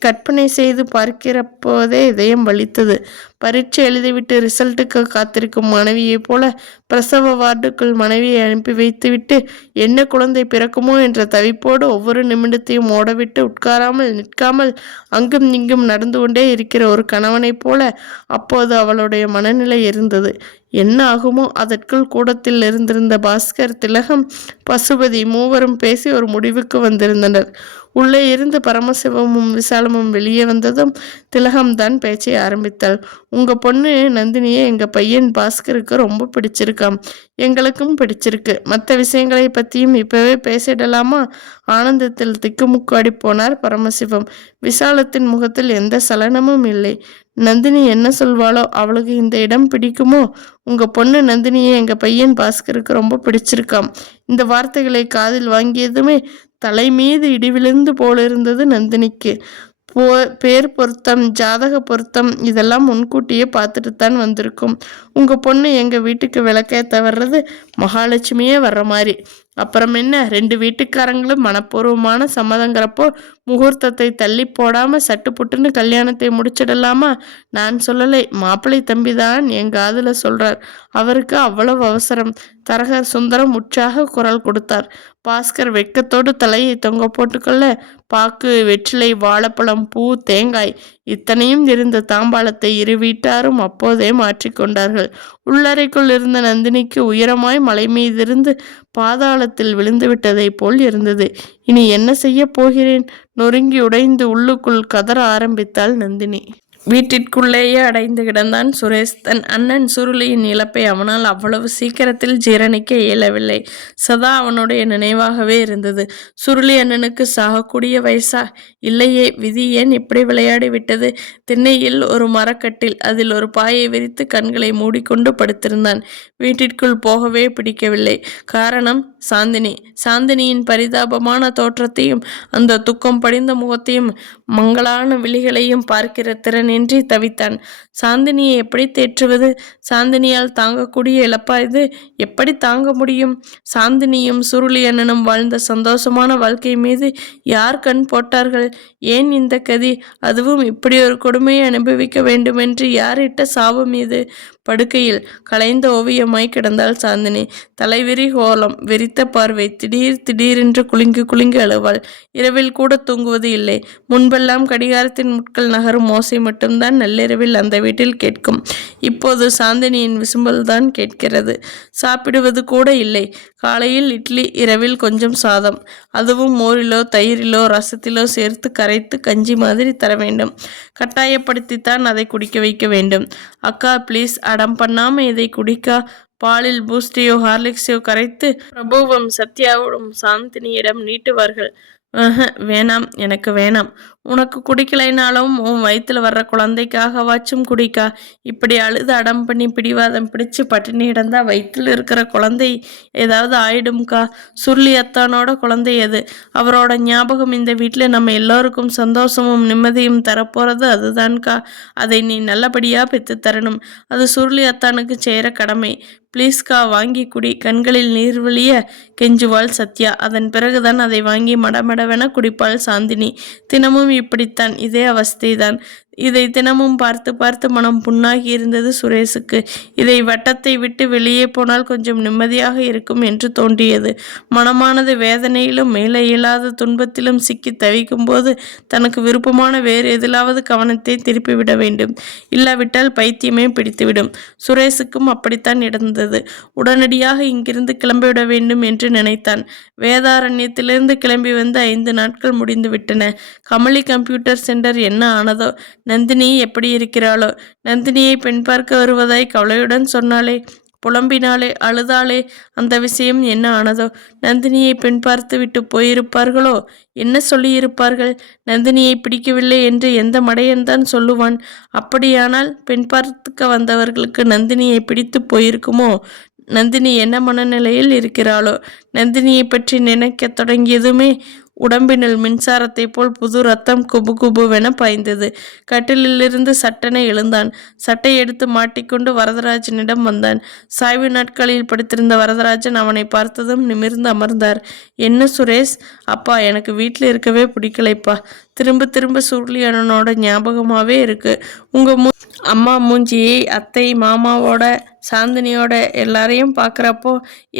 கற்பனை செய்து பார்க்கிற போதே இதயம் வலித்தது. பரீட்சை எழுதிவிட்டு ரிசல்ட்டுக்கு காத்திருக்கும் மனைவியைப் போல பிரசவ வார்டுக்குள் மனைவியை அனுப்பி வைத்துவிட்டு என்ன குழந்தை பிறக்குமோ என்ற தவிப்போடு ஒவ்வொரு நிமிடத்தையும் ஓடவிட்டு உட்காராமல் நிற்காமல் அங்கும் இங்கும் நடந்து கொண்டே இருக்கிற ஒரு கணவனைப் போல அப்போது அவளுடைய மனநிலை இருந்தது. என்ன ஆகுமோ? அதற்குள் கூடத்தில் இருந்திருந்த பாஸ்கர், திலகம், பசுபதி மூவரும் பேசி ஒரு முடிவுக்கு வந்திருந்தனர். உள்ளே இருந்து பரமசிவமும் விசாலமும் வெளியே வந்ததும் திலகம்தான் பேச்சை ஆரம்பித்தாள். உங்க பொண்ணு நந்தினியை எங்க பையன் பாஸ்கருக்கு ரொம்ப பிடிச்சிருக்காம். எங்களுக்கும் பிடிச்சிருக்கு. மற்ற விஷயங்களை பற்றியும் இப்பவே பேசிடலாமா? ஆனந்தத்தில் திக்குமுக்காடி போனார் பரமசிவம். விசாலத்தின் முகத்தில் எந்த சலனமும் இல்லை. நந்தினி என்ன சொல்வாளோ? அவளுக்கு இந்த இடம் பிடிக்குமோ? உங்க பொண்ணு நந்தினியை எங்க பையன் பாஸ்கருக்கு ரொம்ப பிடிச்சிருக்காம். இந்த வார்த்தைகளை காதில் வாங்கியதுமே தலை மீது இடி விழுந்து போலிருந்தது நந்தினிக்கு. பேர் பொருத்தம், ஜாதக பொருத்தம் இதெல்லாம் முன்கூட்டியே பார்த்துட்டு தான் வந்திருக்கும். உங்க பொண்ணு எங்க வீட்டுக்கு விளக்கேற்ற வர்றது மகாலட்சுமியே வர்ற மாதிரி. அப்புறம் என்ன, 2 வீட்டுக்காரங்களும் மனப்பூர்வமான சம்மதங்கிறப்போ முகூர்த்தத்தை தள்ளி போடாம சட்டு புட்டுன்னு கல்யாணத்தை முடிச்சிடலாமா? நான் சொல்லலை, மாப்பிள்ளை தம்பி தான் என் காதுல சொல்றார். அவருக்கு அவ்வளவு அவசரம். தரகர் சுந்தரம் உற்சாக குரல் கொடுத்தார். பாஸ்கர் வெட்கத்தோடு தலையை தொங்க போட்டுக்கொள்ள பாக்கு, வெற்றிலை, வாழைப்பழம், பூ, தேங்காய் இத்தனையும் இருந்த தாம்பாளத்தை இரு வீட்டாரும் அப்போதே மாற்றிக்கொண்டார்கள். உள்ளறைக்குள் இருந்த நந்தினிக்கு உயரமாய் மலை மீதிருந்து பாதாளத்தில் விழுந்து விட்டதை போல் இருந்தது. இனி என்ன செய்ய போகிறேன்? நொறுங்கி உடைந்து உள்ளுக்குள் கதற ஆரம்பித்தாள் நந்தினி. வீட்டிற்குள்ளேயே அடைந்து கிடந்தான் சுரேஷ். தன் அண்ணன் சுருளியின் இழப்பை அவனால் அவ்வளவு சீக்கிரத்தில் ஜீரணிக்க இயலவில்லை. சதா அவனுடைய நினைவாகவே இருந்தது. சுருளி அண்ணனுக்கு சாகக்கூடிய வயசா? இல்லையே, விதி ஏன் இப்படி விளையாடி விட்டது? திண்ணையில் ஒரு மரக்கட்டில், அதில் ஒரு பாயை விரித்து கண்களை மூடிக்கொண்டு படுத்திருந்தான். வீட்டிற்குள் போகவே பிடிக்கவில்லை. காரணம் சாந்தினி. சாந்தினியின் பரிதாபமான தோற்றத்தையும் அந்த துக்கம் படிந்த முகத்தையும் மங்கலான விழிகளையும் பார்க்கிற திறனின்றி தவித்தான். சாந்தினியை எப்படி தேற்றுவது? சாந்தினியால் தாங்கக்கூடிய இழப்பா இது? எப்படி தாங்க முடியும்? சாந்தினியும் சுருளி அண்ணனும் வாழ்ந்த சந்தோஷமான வாழ்க்கை மீது யார் கண் போட்டார்கள்? ஏன் இந்த கதி? அதுவும் இப்படி ஒரு கொடுமையை அனுபவிக்க வேண்டுமென்று யார் இட்ட சாபம் இது? படுக்கையில் கலைந்த ஓவியமாய் கிடந்தாள் சாந்தினி. தலைவிரி கோலம், விரித்த பார்வை, திடீரென்று குலுங்கி குலுங்கி அழுவாள். இரவில் கூட தூங்குவது இல்லை. முன்பெல்லாம் கடிகாரத்தின் முட்கள் நகரும் ஓசை மட்டும்தான் நள்ளிரவில் அந்த வீட்டில் கேட்கும். இப்போது சாந்தினியின் விசும்பல் தான் கேட்கிறது. சாப்பிடுவது கூட இல்லை. காலையில் இட்லி, இரவில் கொஞ்சம் சாதம், அதுவும் மோரிலோ தயிரிலோ ரசத்திலோ சேர்த்து கரைத்து கஞ்சி மாதிரி தர வேண்டும். கட்டாயப்படுத்தித்தான் அதை குடிக்க வைக்க வேண்டும். அக்கா ப்ளீஸ், அடம் பண்ணாம இதை குடிக்கா. பாலில் பூஸ்டையோ ஹார்லிக்ஸையோ கரைத்து பிரபுவும் சத்யாவோடும் சாந்தினியிடம் நீட்டுவார்கள். வேணாம், எனக்கு வேணாம். உனக்கு குடிக்கலைனாலும் உன் வயிற்றுல வர்ற குழந்தைக்காகவாச்சும் குடிக்கா. இப்படி அழுது அடம் பண்ணி பிடிவாதம் பிடிச்சு பட்டினி இடந்தா வயிற்றில் இருக்கிற குழந்தை ஏதாவது ஆயிடும்க்கா. சுருளி அத்தானோட குழந்தை அது. அவரோட ஞாபகம் இந்த வீட்டில் நம்ம எல்லோருக்கும் சந்தோஷமும் நிம்மதியும் தரப்போறது அதுதான்க்கா. அதை நீ நல்லபடியாக பெற்று தரணும். அது சுருளி அத்தானுக்கு செய்கிற கடமை. ப்ளீஸ்கா, வாங்கி குடி. கண்களில் நீர் வழிய கெஞ்சுவாள் சத்யா. அதன் பிறகுதான் அதை வாங்கி மடமடவென குடிப்பாள் சாந்தினி. தினமும் இப்படித்தான், இதே அவஸ்தைதான். இதை தினமும் பார்த்து பார்த்து மனம் புண்ணாகி இருந்தது சுரேஷுக்கு. இதை வட்டத்தை விட்டு வெளியே போனால் கொஞ்சம் நிம்மதியாக இருக்கும் என்று தோன்றியது. மனமானது வேதனையிலும் மேலே இயலாத துன்பத்திலும் சிக்கி தவிக்கும் போது தனக்கு விருப்பமான வேறு எதிலாவது கவனத்தை திருப்பிவிட வேண்டும். இல்லாவிட்டால் பைத்தியமே பிடித்துவிடும். சுரேஷுக்கும் அப்படித்தான் நடந்தது. உடனடியாக இங்கிருந்து கிளம்பிவிட வேண்டும் என்று நினைத்தான். வேதாரண்யத்திலிருந்து கிளம்பி வந்து 5 நாட்கள் முடிந்து விட்டன. கமலி கம்ப்யூட்டர் சென்டர் என்ன ஆனதோ? நந்தினி எப்படி இருக்கிறாளோ? நந்தினியை பெண் பார்க்க வருவதாய் கவலையுடன் சொன்னாளே, புலம்பினாளே, அழுதாளே, அந்த விஷயம் என்ன ஆனதோ? நந்தினியை பெண் பார்த்து விட்டு போயிருப்பார்களோ? என்ன சொல்லியிருப்பார்கள்? நந்தினியை பிடிக்கவில்லை என்று எந்த மடையன்தான் சொல்லுவான்? அப்படியானால் பெண் பார்க்க வந்தவர்களுக்கு நந்தினியை பிடித்து போயிருக்குமோ? நந்தினி என்ன மனநிலையில் இருக்கிறாளோ? நந்தினியை பற்றி நினைக்க தொடங்கியதுமே உடம்பினுள் மின்சாரத்தை போல் புது ரத்தம் குபு குபுவென பாய்ந்தது. கட்டிலிலிருந்து சட்டென எழுந்தான். சட்டை எடுத்து மாட்டிக்கொண்டு வரதராஜனிடம் வந்தான். சாய்வு நாட்களில் படுத்திருந்த வரதராஜன் அவனை பார்த்ததும் நிமிர்ந்து அமர்ந்தார். என்ன சுரேஷ்? அப்பா, எனக்கு வீட்டில் இருக்கவே பிடிக்கலைப்பா. திரும்ப திரும்ப சுருளி அண்ணனோட ஞாபகமாகவே இருக்கு. உங்கள் அம்மா மூஞ்சியை, அத்தை மாமாவோட சாந்தினியோட எல்லாரையும் பார்க்குறப்போ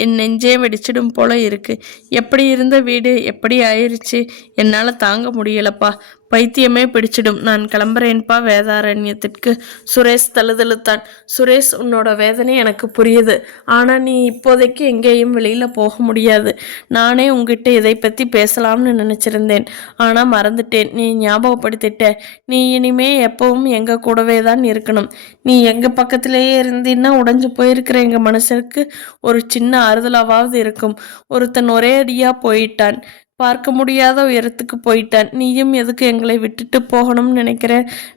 என் நெஞ்சே வெடிச்சிடும் போல இருக்கு. எப்படி இருந்த வீடு எப்படி ஆயிடுச்சு? என்னால் தாங்க முடியலப்பா. பைத்தியமே பிடிச்சிடும். நான் கிளம்புறேன்ப்பா வேதாரண்யத்திற்கு. சுரேஷ் தழுதழுத்தான். சுரேஷ், உன்னோட வேதனை எனக்கு புரியுது. ஆனால் நீ இப்போதைக்கு எங்கேயும் வெளியில் போக முடியாது. நானே உங்ககிட்ட இதை பற்றி பேசலாம்னு நினச்சிருந்தேன். ஆனால் மறந்துட்டேன். நீ ஞாபகப்படுத்திட்ட. நீ இனிமே எப்பவும் எங்கள் கூடவே தான் இருக்கணும். நீ எங்கள் பக்கத்திலேயே இருந்தீன்னா உடைஞ்சு போயிருக்கிற எங்கள் மனுஷனுக்கு ஒரு சின்ன ஆறுதலாவது இருக்கும். ஒருத்தன் ஒரே அடியாக போயிட்டான். பார்க்க முடியாத உயரத்துக்கு போயிட்டான். நீயும் எதுக்கு எங்களை விட்டுட்டு போகணும்னு நினைக்கிற?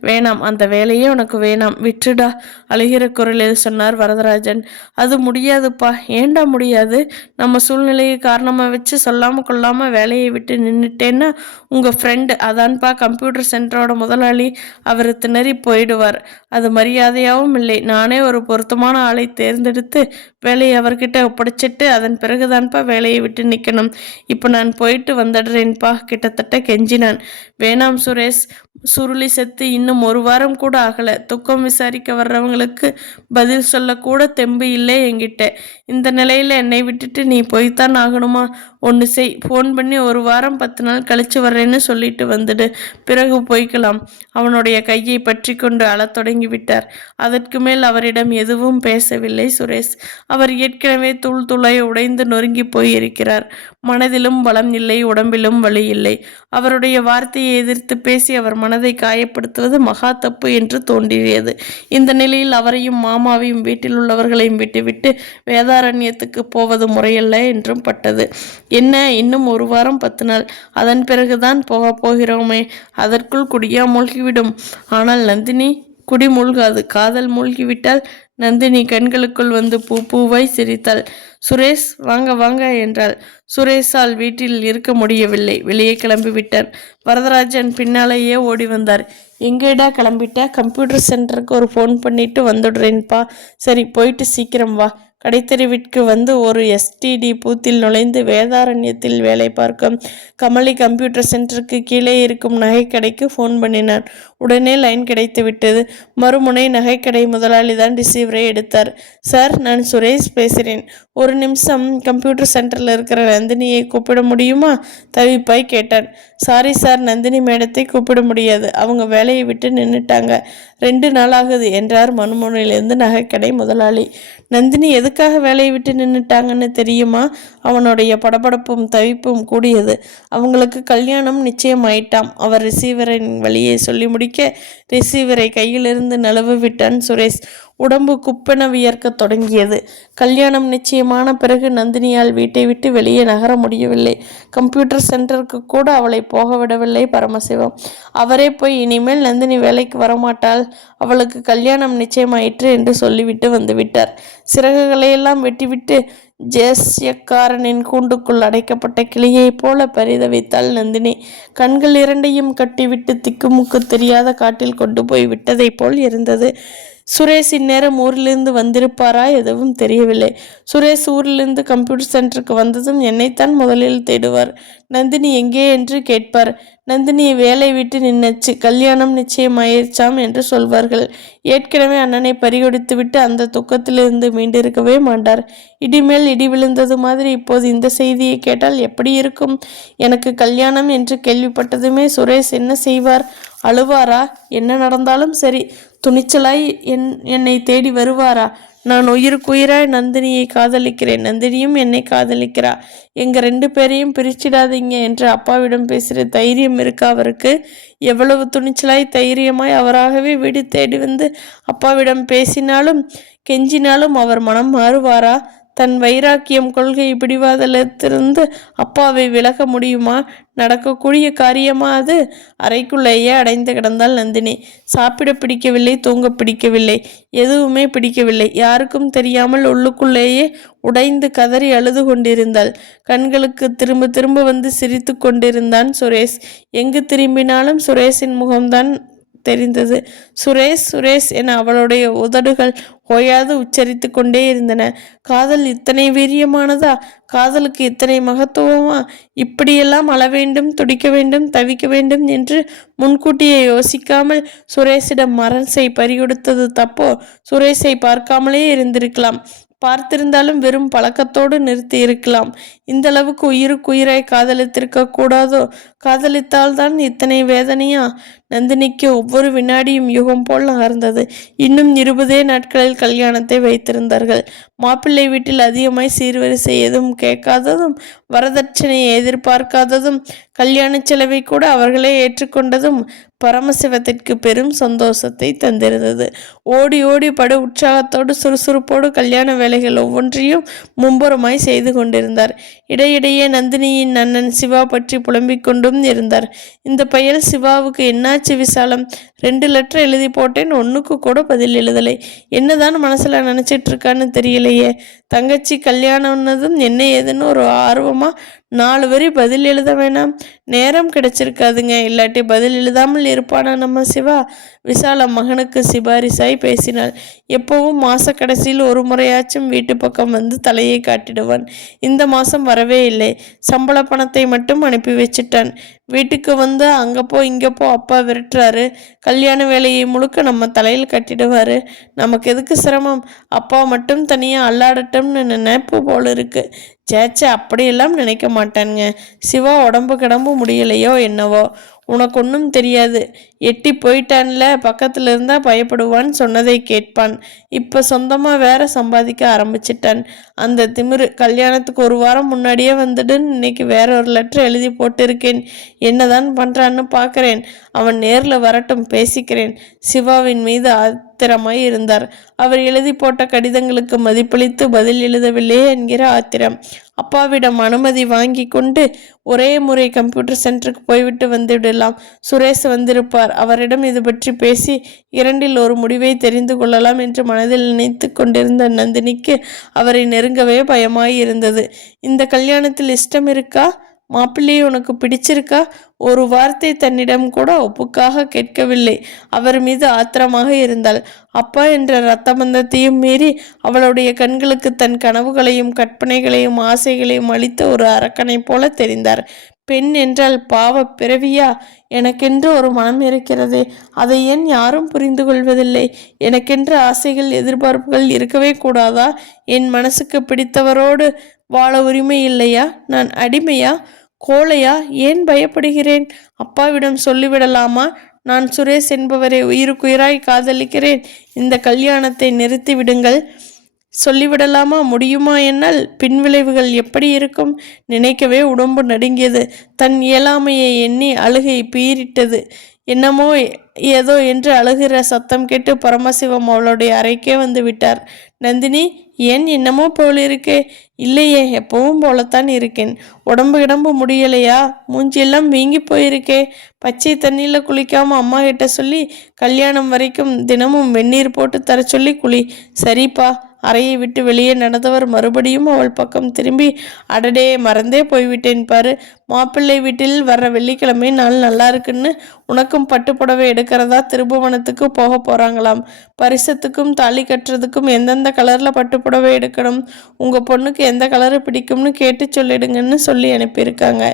வேணாம், அந்த வேலையே உனக்கு வேணாம், விட்டுடா, அழுகிற குரலில் சொன்னார் வரதராஜன். அது முடியாதுப்பா. ஏண்டா முடியாது? நம்ம சூழ்நிலையை காரணமாக வச்சு சொல்லாமல் கொள்ளாமல் வேலையை விட்டு நின்றுட்டேன்னா உங்கள் ஃப்ரெண்டு அதான்ப்பா கம்ப்யூட்டர் சென்டரோட முதலாளி, அவர் திணறி போயிடுவார். அது மரியாதையாகவும் இல்லை. நானே ஒரு பொருத்தமான ஆளை தேர்ந்தெடுத்து வேலையை அவர்கிட்ட ஒப்படைச்சிட்டு அதன் பிறகுதான்ப்பா வேலையை விட்டு நிற்கணும். இப்போ நான் போயிட்டு வந்துடுறேன்ப்பா, கிட்டத்தட்ட கெஞ்சினான். வேணாம் சுரேஷ், சுருளி செத்து இன்னும் 1 வாரம் கூட ஆகலை. துக்கம் விசாரிக்க வர்றவங்களுக்கு பதில் சொல்லக்கூட தெம்பு இல்லை என்கிட்ட. இந்த நிலையில் என்னை விட்டுட்டு நீ போய்த்தான் ஆகணுமா? ஒன்று செய், ஃபோன் பண்ணி 1 வாரம் 10 நாள் கழிச்சு வர்றேன்னு சொல்லிட்டு வந்துடு. பிறகு போய்க்கலாம். அவனுடைய கையை பற்றி கொண்டு அழத் தொடங்கி விட்டார். அதற்கு மேல் அவரிடம் எதுவும் பேசவில்லை சுரேஷ். அவர் ஏற்கனவே தூள் துளாய் உடைந்து நொறுங்கி போயிருக்கிறார். மனதிலும் பலம் இல்லை, உடம்பிலும் வலி இல்லை. அவருடைய வார்த்தையை எதிர்த்து பேசி அவர் மனதை காயப்படுத்துவது மகா தப்பு என்று தோன்றியது. இந்த நிலையில் அவரையும் மாமாவையும் வீட்டில் உள்ளவர்களையும் விட்டுவிட்டு வேதாரண்யத்துக்கு போவது முறையல்ல என்றும் பட்டது. என்ன, இன்னும் 1 வாரம் 10 நாள், அதன் பிறகுதான் போகிறோமே, அதற்குள் குடியா மூழ்கிவிடும். ஆனால் நந்தினி குடி மூழ்காது, காதல் மூழ்கிவிட்டால். நந்தினி கண்களுக்குள் வந்து பூவாய் சிரித்தாள். சுரேஷ், வாங்க வாங்க என்றாள். சுரேஷால் வீட்டில் இருக்க முடியவில்லை. வெளியே கிளம்பிவிட்டார். வரதராஜன் பின்னாலேயே ஓடி வந்தார். எங்கேடா கிளம்பிட்ட? கம்ப்யூட்டர் சென்டருக்கு ஒரு ஃபோன் பண்ணிட்டு வந்துடுறேன்ப்பா. சரி, போயிட்டு சீக்கிரம் வா. கடைத்தெருவிற்கு வந்து ஒரு எஸ்டிடி பூத்தில் நுழைந்து வேதாரண்யத்தில் வேலை பார்க்கும் கமலி கம்ப்யூட்டர் சென்டருக்கு கீழே இருக்கும் நகைக்கடைக்கு ஃபோன் பண்ணினான். உடனே லைன் கிடைத்து விட்டது. மறுமுனை நகைக்கடை முதலாளி தான் ரிசீவரை எடுத்தார். சார், நான் சுரேஷ் பேசுகிறேன். 1 நிமிஷம் கம்ப்யூட்டர் சென்டரில் இருக்கிற நந்தினியை கூப்பிட முடியுமா? தவிப்பாய் கேட்டான். சாரி சார், நந்தினி மேடத்தை கூப்பிட முடியாது. அவங்க வேலையை விட்டு நின்றுட்டாங்க. 2 நாளாகுது என்றார் மனுமுனையிலிருந்து நகைக்கடை முதலாளி. நந்தினி எதுக்காக வேலையை விட்டு நின்றுட்டாங்கன்னு தெரியுமா? அவனுடைய படபடப்பும் தவிப்பும் கூடியது. அவங்களுக்கு கல்யாணம் நிச்சயமாயிட்டாம். அவர் ரிசீவரின் வழியை சொல்லி முடிக்க ரிசீவரை கையிலிருந்து நழுவ விட்டான் சுரேஷ். உடம்பு குப்பென வியர்க்க தொடங்கியது. கல்யாணம் நிச்சயமான பிறகு நந்தினியால் வீட்டை விட்டு வெளியே நகர முடியவில்லை. கம்ப்யூட்டர் சென்டருக்கு கூட அவளை போக விடவில்லை பரமசிவம். அவரே போய் இனிமேல் நந்தினி வேலைக்கு வரமாட்டாள், அவளுக்கு கல்யாணம் நிச்சயமாயிற்று என்று சொல்லிவிட்டு வந்துவிட்டார். சிறகுகளையெல்லாம் வெட்டிவிட்டு ஜேசியக்காரனின் கூண்டுக்குள் அடைக்கப்பட்ட கிளியைப் போல பரிதவித்தாள் நந்தினி. கண்கள் 2ஐயும் கட்டிவிட்டு திக்குமுக்கு தெரியாத காட்டில் கொண்டு போய் விட்டதை போல் இருந்தது. சுரேஷ் இந்நேரம் ஊரிலிருந்து வந்திருப்பாரா? எதுவும் தெரியவில்லை. சுரேஷ் ஊரிலிருந்து கம்ப்யூட்டர் சென்டருக்கு வந்ததும் என்னைத்தான் முதலில் தேடுவார். நந்தினி எங்கே என்று கேட்பார். நந்தினியை வேலை விட்டு நின்னச்சு, கல்யாணம் நிச்சயமாயிருச்சாம் என்று சொல்வார்கள். ஏற்கனவே அண்ணனை பறிகொடுத்து விட்டு அந்த துக்கத்திலிருந்து மீண்டிருக்கவே மாட்டார். இடிமேல் இடி விழுந்தது மாதிரி இப்போது இந்த செய்தியை கேட்டால் எப்படி இருக்கும்? எனக்கு கல்யாணம் என்று கேள்விப்பட்டதுமே சுரேஷ் என்ன செய்வார்? அழுவாரா? என்ன நடந்தாலும் சரி துணிச்சலாய் என்னை தேடி வருவாரா? நான் உயிருக்குயிராய் நந்தினியை காதலிக்கிறேன், நந்தினியும் என்னை காதலிக்கிறா, எங்க 2 பேரையும் பிரிச்சிடாதீங்க என்று அப்பாவிடம் பேசுகிற தைரியம் இருக்கா அவருக்கு? எவ்வளவு துணிச்சலாய் தைரியமாய் அவராகவே வீடு தேடி வந்து அப்பாவிடம் பேசினாலும் கெஞ்சினாலும் அவர் மனம் மாறுவாரா? தன் வைராக்கியம் கொள்கை பிடிவாதத்திலிருந்து அப்பாவை விலக முடியுமா? நடக்கக்கூடிய காரியமா அது? அறைக்குள்ளேயே அடைந்து கிடந்தாள் நந்தினி. சாப்பிட பிடிக்கவில்லை, தூங்க பிடிக்கவில்லை, எதுவுமே பிடிக்கவில்லை. யாருக்கும் தெரியாமல் உள்ளுக்குள்ளேயே உடைந்து கதறி அழுது கொண்டிருந்தாள். கண்களுக்கு திரும்ப திரும்ப வந்து சிரித்து கொண்டிருந்தான் சுரேஷ். எங்கு திரும்பினாலும் சுரேஷின் முகம்தான் தெரிந்தது. சுரேஷ் சுரேஷ் என அவளுடைய உதடுகள் ஓயாது உச்சரித்து கொண்டே இருந்தன. காதல் இத்தனை வீரியமானதா? காதலுக்கு இத்தனை மகத்துவமா? இப்படியெல்லாம் அழ வேண்டும், துடிக்க வேண்டும், தவிக்க வேண்டும் என்று முன்கூட்டியே யோசிக்காமல் சுரேஷிடம் மனசை பறிகொடுத்தது தப்போ? சுரேஷை பார்க்காமலே இருந்திருக்கலாம். பார்த்திருந்தாலும் வெறும் பழக்கத்தோடு நிறுத்தி இருக்கலாம். இந்த அளவுக்கு உயிருக்குயிராய் காதலித்திருக்க கூடாதோ? காதலித்தால்தான் இத்தனை வேதனையா? நந்தினிக்கு ஒவ்வொரு வினாடியும் யுகம் போல் நகர்ந்தது. இன்னும் 20 நாட்களில் கல்யாணத்தை வைத்திருந்தார்கள். மாப்பிள்ளை வீட்டில் அதிகமாய் சீர்வரிசை எதுவும் கேட்காததும், வரதட்சணையை எதிர்பார்க்காததும், கல்யாண செலவை கூட அவர்களே ஏற்றுக்கொண்டதும் பரமசிவத்திற்கு பெரும் சந்தோஷத்தை தந்திருந்தது. ஓடி ஓடி படு உற்சாகத்தோடு சுறுசுறுப்போடு கல்யாண வேலைகள் ஒவ்வொன்றையும் மும்புறமாய் செய்து கொண்டிருந்தார். இடையிடையே நந்தினியின் அண்ணன் சிவா பற்றி புலம்பிக் கொண்டும் இருந்தார். இந்த பயல் சிவாவுக்கு என்னாச்சு விசாலம்? 2 லெட்டர் எழுதி போட்டேன், 1க்கு கூட பதில் எழுதலை. என்னதான் மனசுல நினைச்சிட்டு இருக்கான்னு தெரியலையே. தங்கச்சி கல்யாணம்னதும் என்ன ஏதுன்னு ஒரு ஆர்வமா 4 வரி பதில் எழுத வேணாம்? நேரம் கிடைச்சிருக்காதுங்க, இல்லாட்டி பதில் எழுதாமல் இருப்பானா நம்ம சிவா? விசாலம் மகனுக்கு சிபாரிசாய் பேசினாள். எப்பவும் மாச கடைசியில் ஒரு முறையாச்சும் வீட்டு பக்கம் வந்து தலையை காட்டிடுவான். இந்த மாசம் வரவே இல்லை. சம்பள பணத்தை மட்டும் அனுப்பி வச்சுட்டான். வீட்டுக்கு வந்து அங்கே போ இங்கே போ அப்பா விரட்டுறாரு. கல்யாண வேலையை முழுக்க நம்ம தலையில் கட்டிடுவார். நமக்கு எதுக்கு சிரமம்? அப்பா மட்டும் தனியாக அல்லாடட்டும்னு நினைப்பு போல இருக்கு. சேச்சே, அப்படியெல்லாம் நினைக்க மாட்டானுங்க. சிவா உடம்பு கிடம்பு முடியலையோ என்னவோ. உனக்கு ஒன்றும் தெரியாது. எட்டி போயிட்டான்ல, பக்கத்தில் இருந்தால் பயப்படுவான், சொன்னதை கேட்பான். இப்போ சொந்தமாக வேற சம்பாதிக்க ஆரம்பிச்சிட்டான். அந்த திமிரு. கல்யாணத்துக்கு ஒரு வாரம் முன்னாடியே வந்துடுன்னு இன்னைக்கு வேற ஒரு லெட்டர் எழுதி போட்டிருக்கேன். என்னதான் பண்ணுறான்னு பார்க்குறேன். அவன் நேரில் வரட்டும், பேசிக்கிறேன். சிவாவின் மீது ஆத்திரமாய் இருந்தார். அவர் எழுதி போட்ட கடிதங்களுக்கு மதிப்பளித்து பதில் எழுதவில்லையே என்கிற ஆத்திரம். அப்பாவிடம் அனுமதி வாங்கி கொண்டு ஒரே முறை கம்ப்யூட்டர் சென்டருக்கு போய்விட்டு வந்துவிடலாம். சுரேஷ் வந்திருப்பார். அவரிடம் இது பற்றி பேசி இரண்டில் ஒரு முடிவை தெரிந்து கொள்ளலாம் என்று மனதில் நினைத்து கொண்டிருந்த நந்தினிக்கு அவரை நெருங்கவே பயமாயிருந்தது. இந்த கல்யாணத்தில் இஷ்டம் இருக்கா? மாப்பிள்ளையை உனக்கு பிடிச்சிருக்கா? ஒரு வார்த்தை தன்னிடம் கூட ஒப்புக்காக கேட்கவில்லை. அவர் மீது ஆத்திரமாக இருந்தாள். அப்பா என்ற இரத்த பந்தத்தையும் மீறி அவளுடைய கண்களுக்கு தன் கனவுகளையும் கற்பனைகளையும் ஆசைகளையும் அளித்த ஒரு அரக்கனை போல தெரிந்தார். பெண் என்றால் பாவ பிறவியா? எனக்கென்று ஒரு மனம் இருக்கிறதே, அதை ஏன் யாரும் புரிந்து கொள்வதில்லை? எனக்கென்று ஆசைகள் எதிர்பார்ப்புகள் இருக்கவே கூடாதா? என் மனசுக்கு பிடித்தவரோடு வாழ உரிமை இல்லையா? நான் அடிமையா? கோழையா? ஏன் பயப்படுகிறேன்? அப்பாவிடம் சொல்லிவிடலாமா? நான் சுரேஷ் என்பவரை உயிருக்குயிராய் காதலிக்கிறேன். இந்த கல்யாணத்தை நிறுத்தி விடுங்கள். சொல்லிவிடலாமா? முடியுமா? என்னால் பின்விளைவுகள் எப்படி இருக்கும்? நினைக்கவே உடம்பு நடுங்கியது. தன் இயலாமையை எண்ணி அழுகை பீரிட்டது. என்னமோ ஏதோ என்று அழுகிற சத்தம் கேட்டு பரமசிவம் அவளுடைய அறைக்கே வந்து விட்டார். நந்தினி, ஏன் என்னமோ போல் இருக்கே? இல்லையே, எப்பவும் போலத்தான் இருக்கேன். உடம்பு கிடம்பு முடியலையா? மூஞ்சியெல்லாம் வீங்கி போயிருக்கே. பச்சை தண்ணியில் குளிக்காம அம்மா கிட்ட சொல்லி கல்யாணம் வரைக்கும் தினமும் வெந்நீர் போட்டு தர சொல்லி குளி. சரிப்பா. அறையை விட்டு வெளியே நடந்தவர் மறுபடியும் அவள் பக்கம் திரும்பி, அடடே, மறந்தே போய்விட்டேன் பாரு. மாப்பிள்ளை வீட்டில் வர்ற வெள்ளிக்கிழமை நாள் நல்லா இருக்குன்னு உனக்கும் பட்டுப்புடவை எடுக்கிறதா திருபுவனத்துக்கு போக போகிறாங்களாம். பரிசத்துக்கும் தாலி கட்டுறதுக்கும் எந்தெந்த கலரில் பட்டுப்புடவை எடுக்கணும், உங்கள் பொண்ணுக்கு எந்த கலரு பிடிக்கும்னு கேட்டு சொல்லிடுங்கன்னு சொல்லி அனுப்பியிருக்காங்க.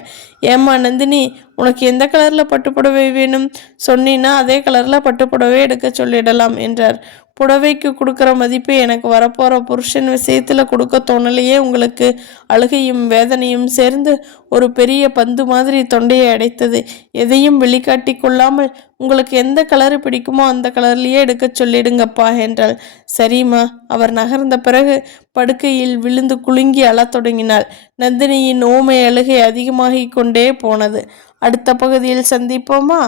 ஏம்மா நந்தினி, உனக்கு எந்த கலரில் பட்டுப்புடவை வேணும் சொன்னீன்னா அதே கலரில் பட்டுப்புடவை எடுக்க சொல்லிடலாம் என்றார். புடவைக்கு கொடுக்குற மதிப்பு எனக்கு வரப்போகிற புருஷன் விஷயத்தில் கொடுக்க தோணலையே உங்களுக்கு. அழுகையும் வேதனையும் சேர்ந்து ஒரு பெரிய பந்து மாதிரி தொண்டையை அடைத்தது. எதையும் வெளிக்காட்டி கொள்ளாமல் உங்களுக்கு எந்த கலரு பிடிக்குமோ அந்த கலர்லேயே எடுக்க சொல்லிடுங்கப்பா என்றாள். சரிம்மா. அவர் நகர்ந்த பிறகு படுக்கையில் விழுந்து குலுங்கி அழத் தொடங்கினாள். நந்தினியின் ஓமை அழுகை அதிகமாகிக் கொண்டே போனது. அடுத்த பகுதியில் சந்திப்போமா?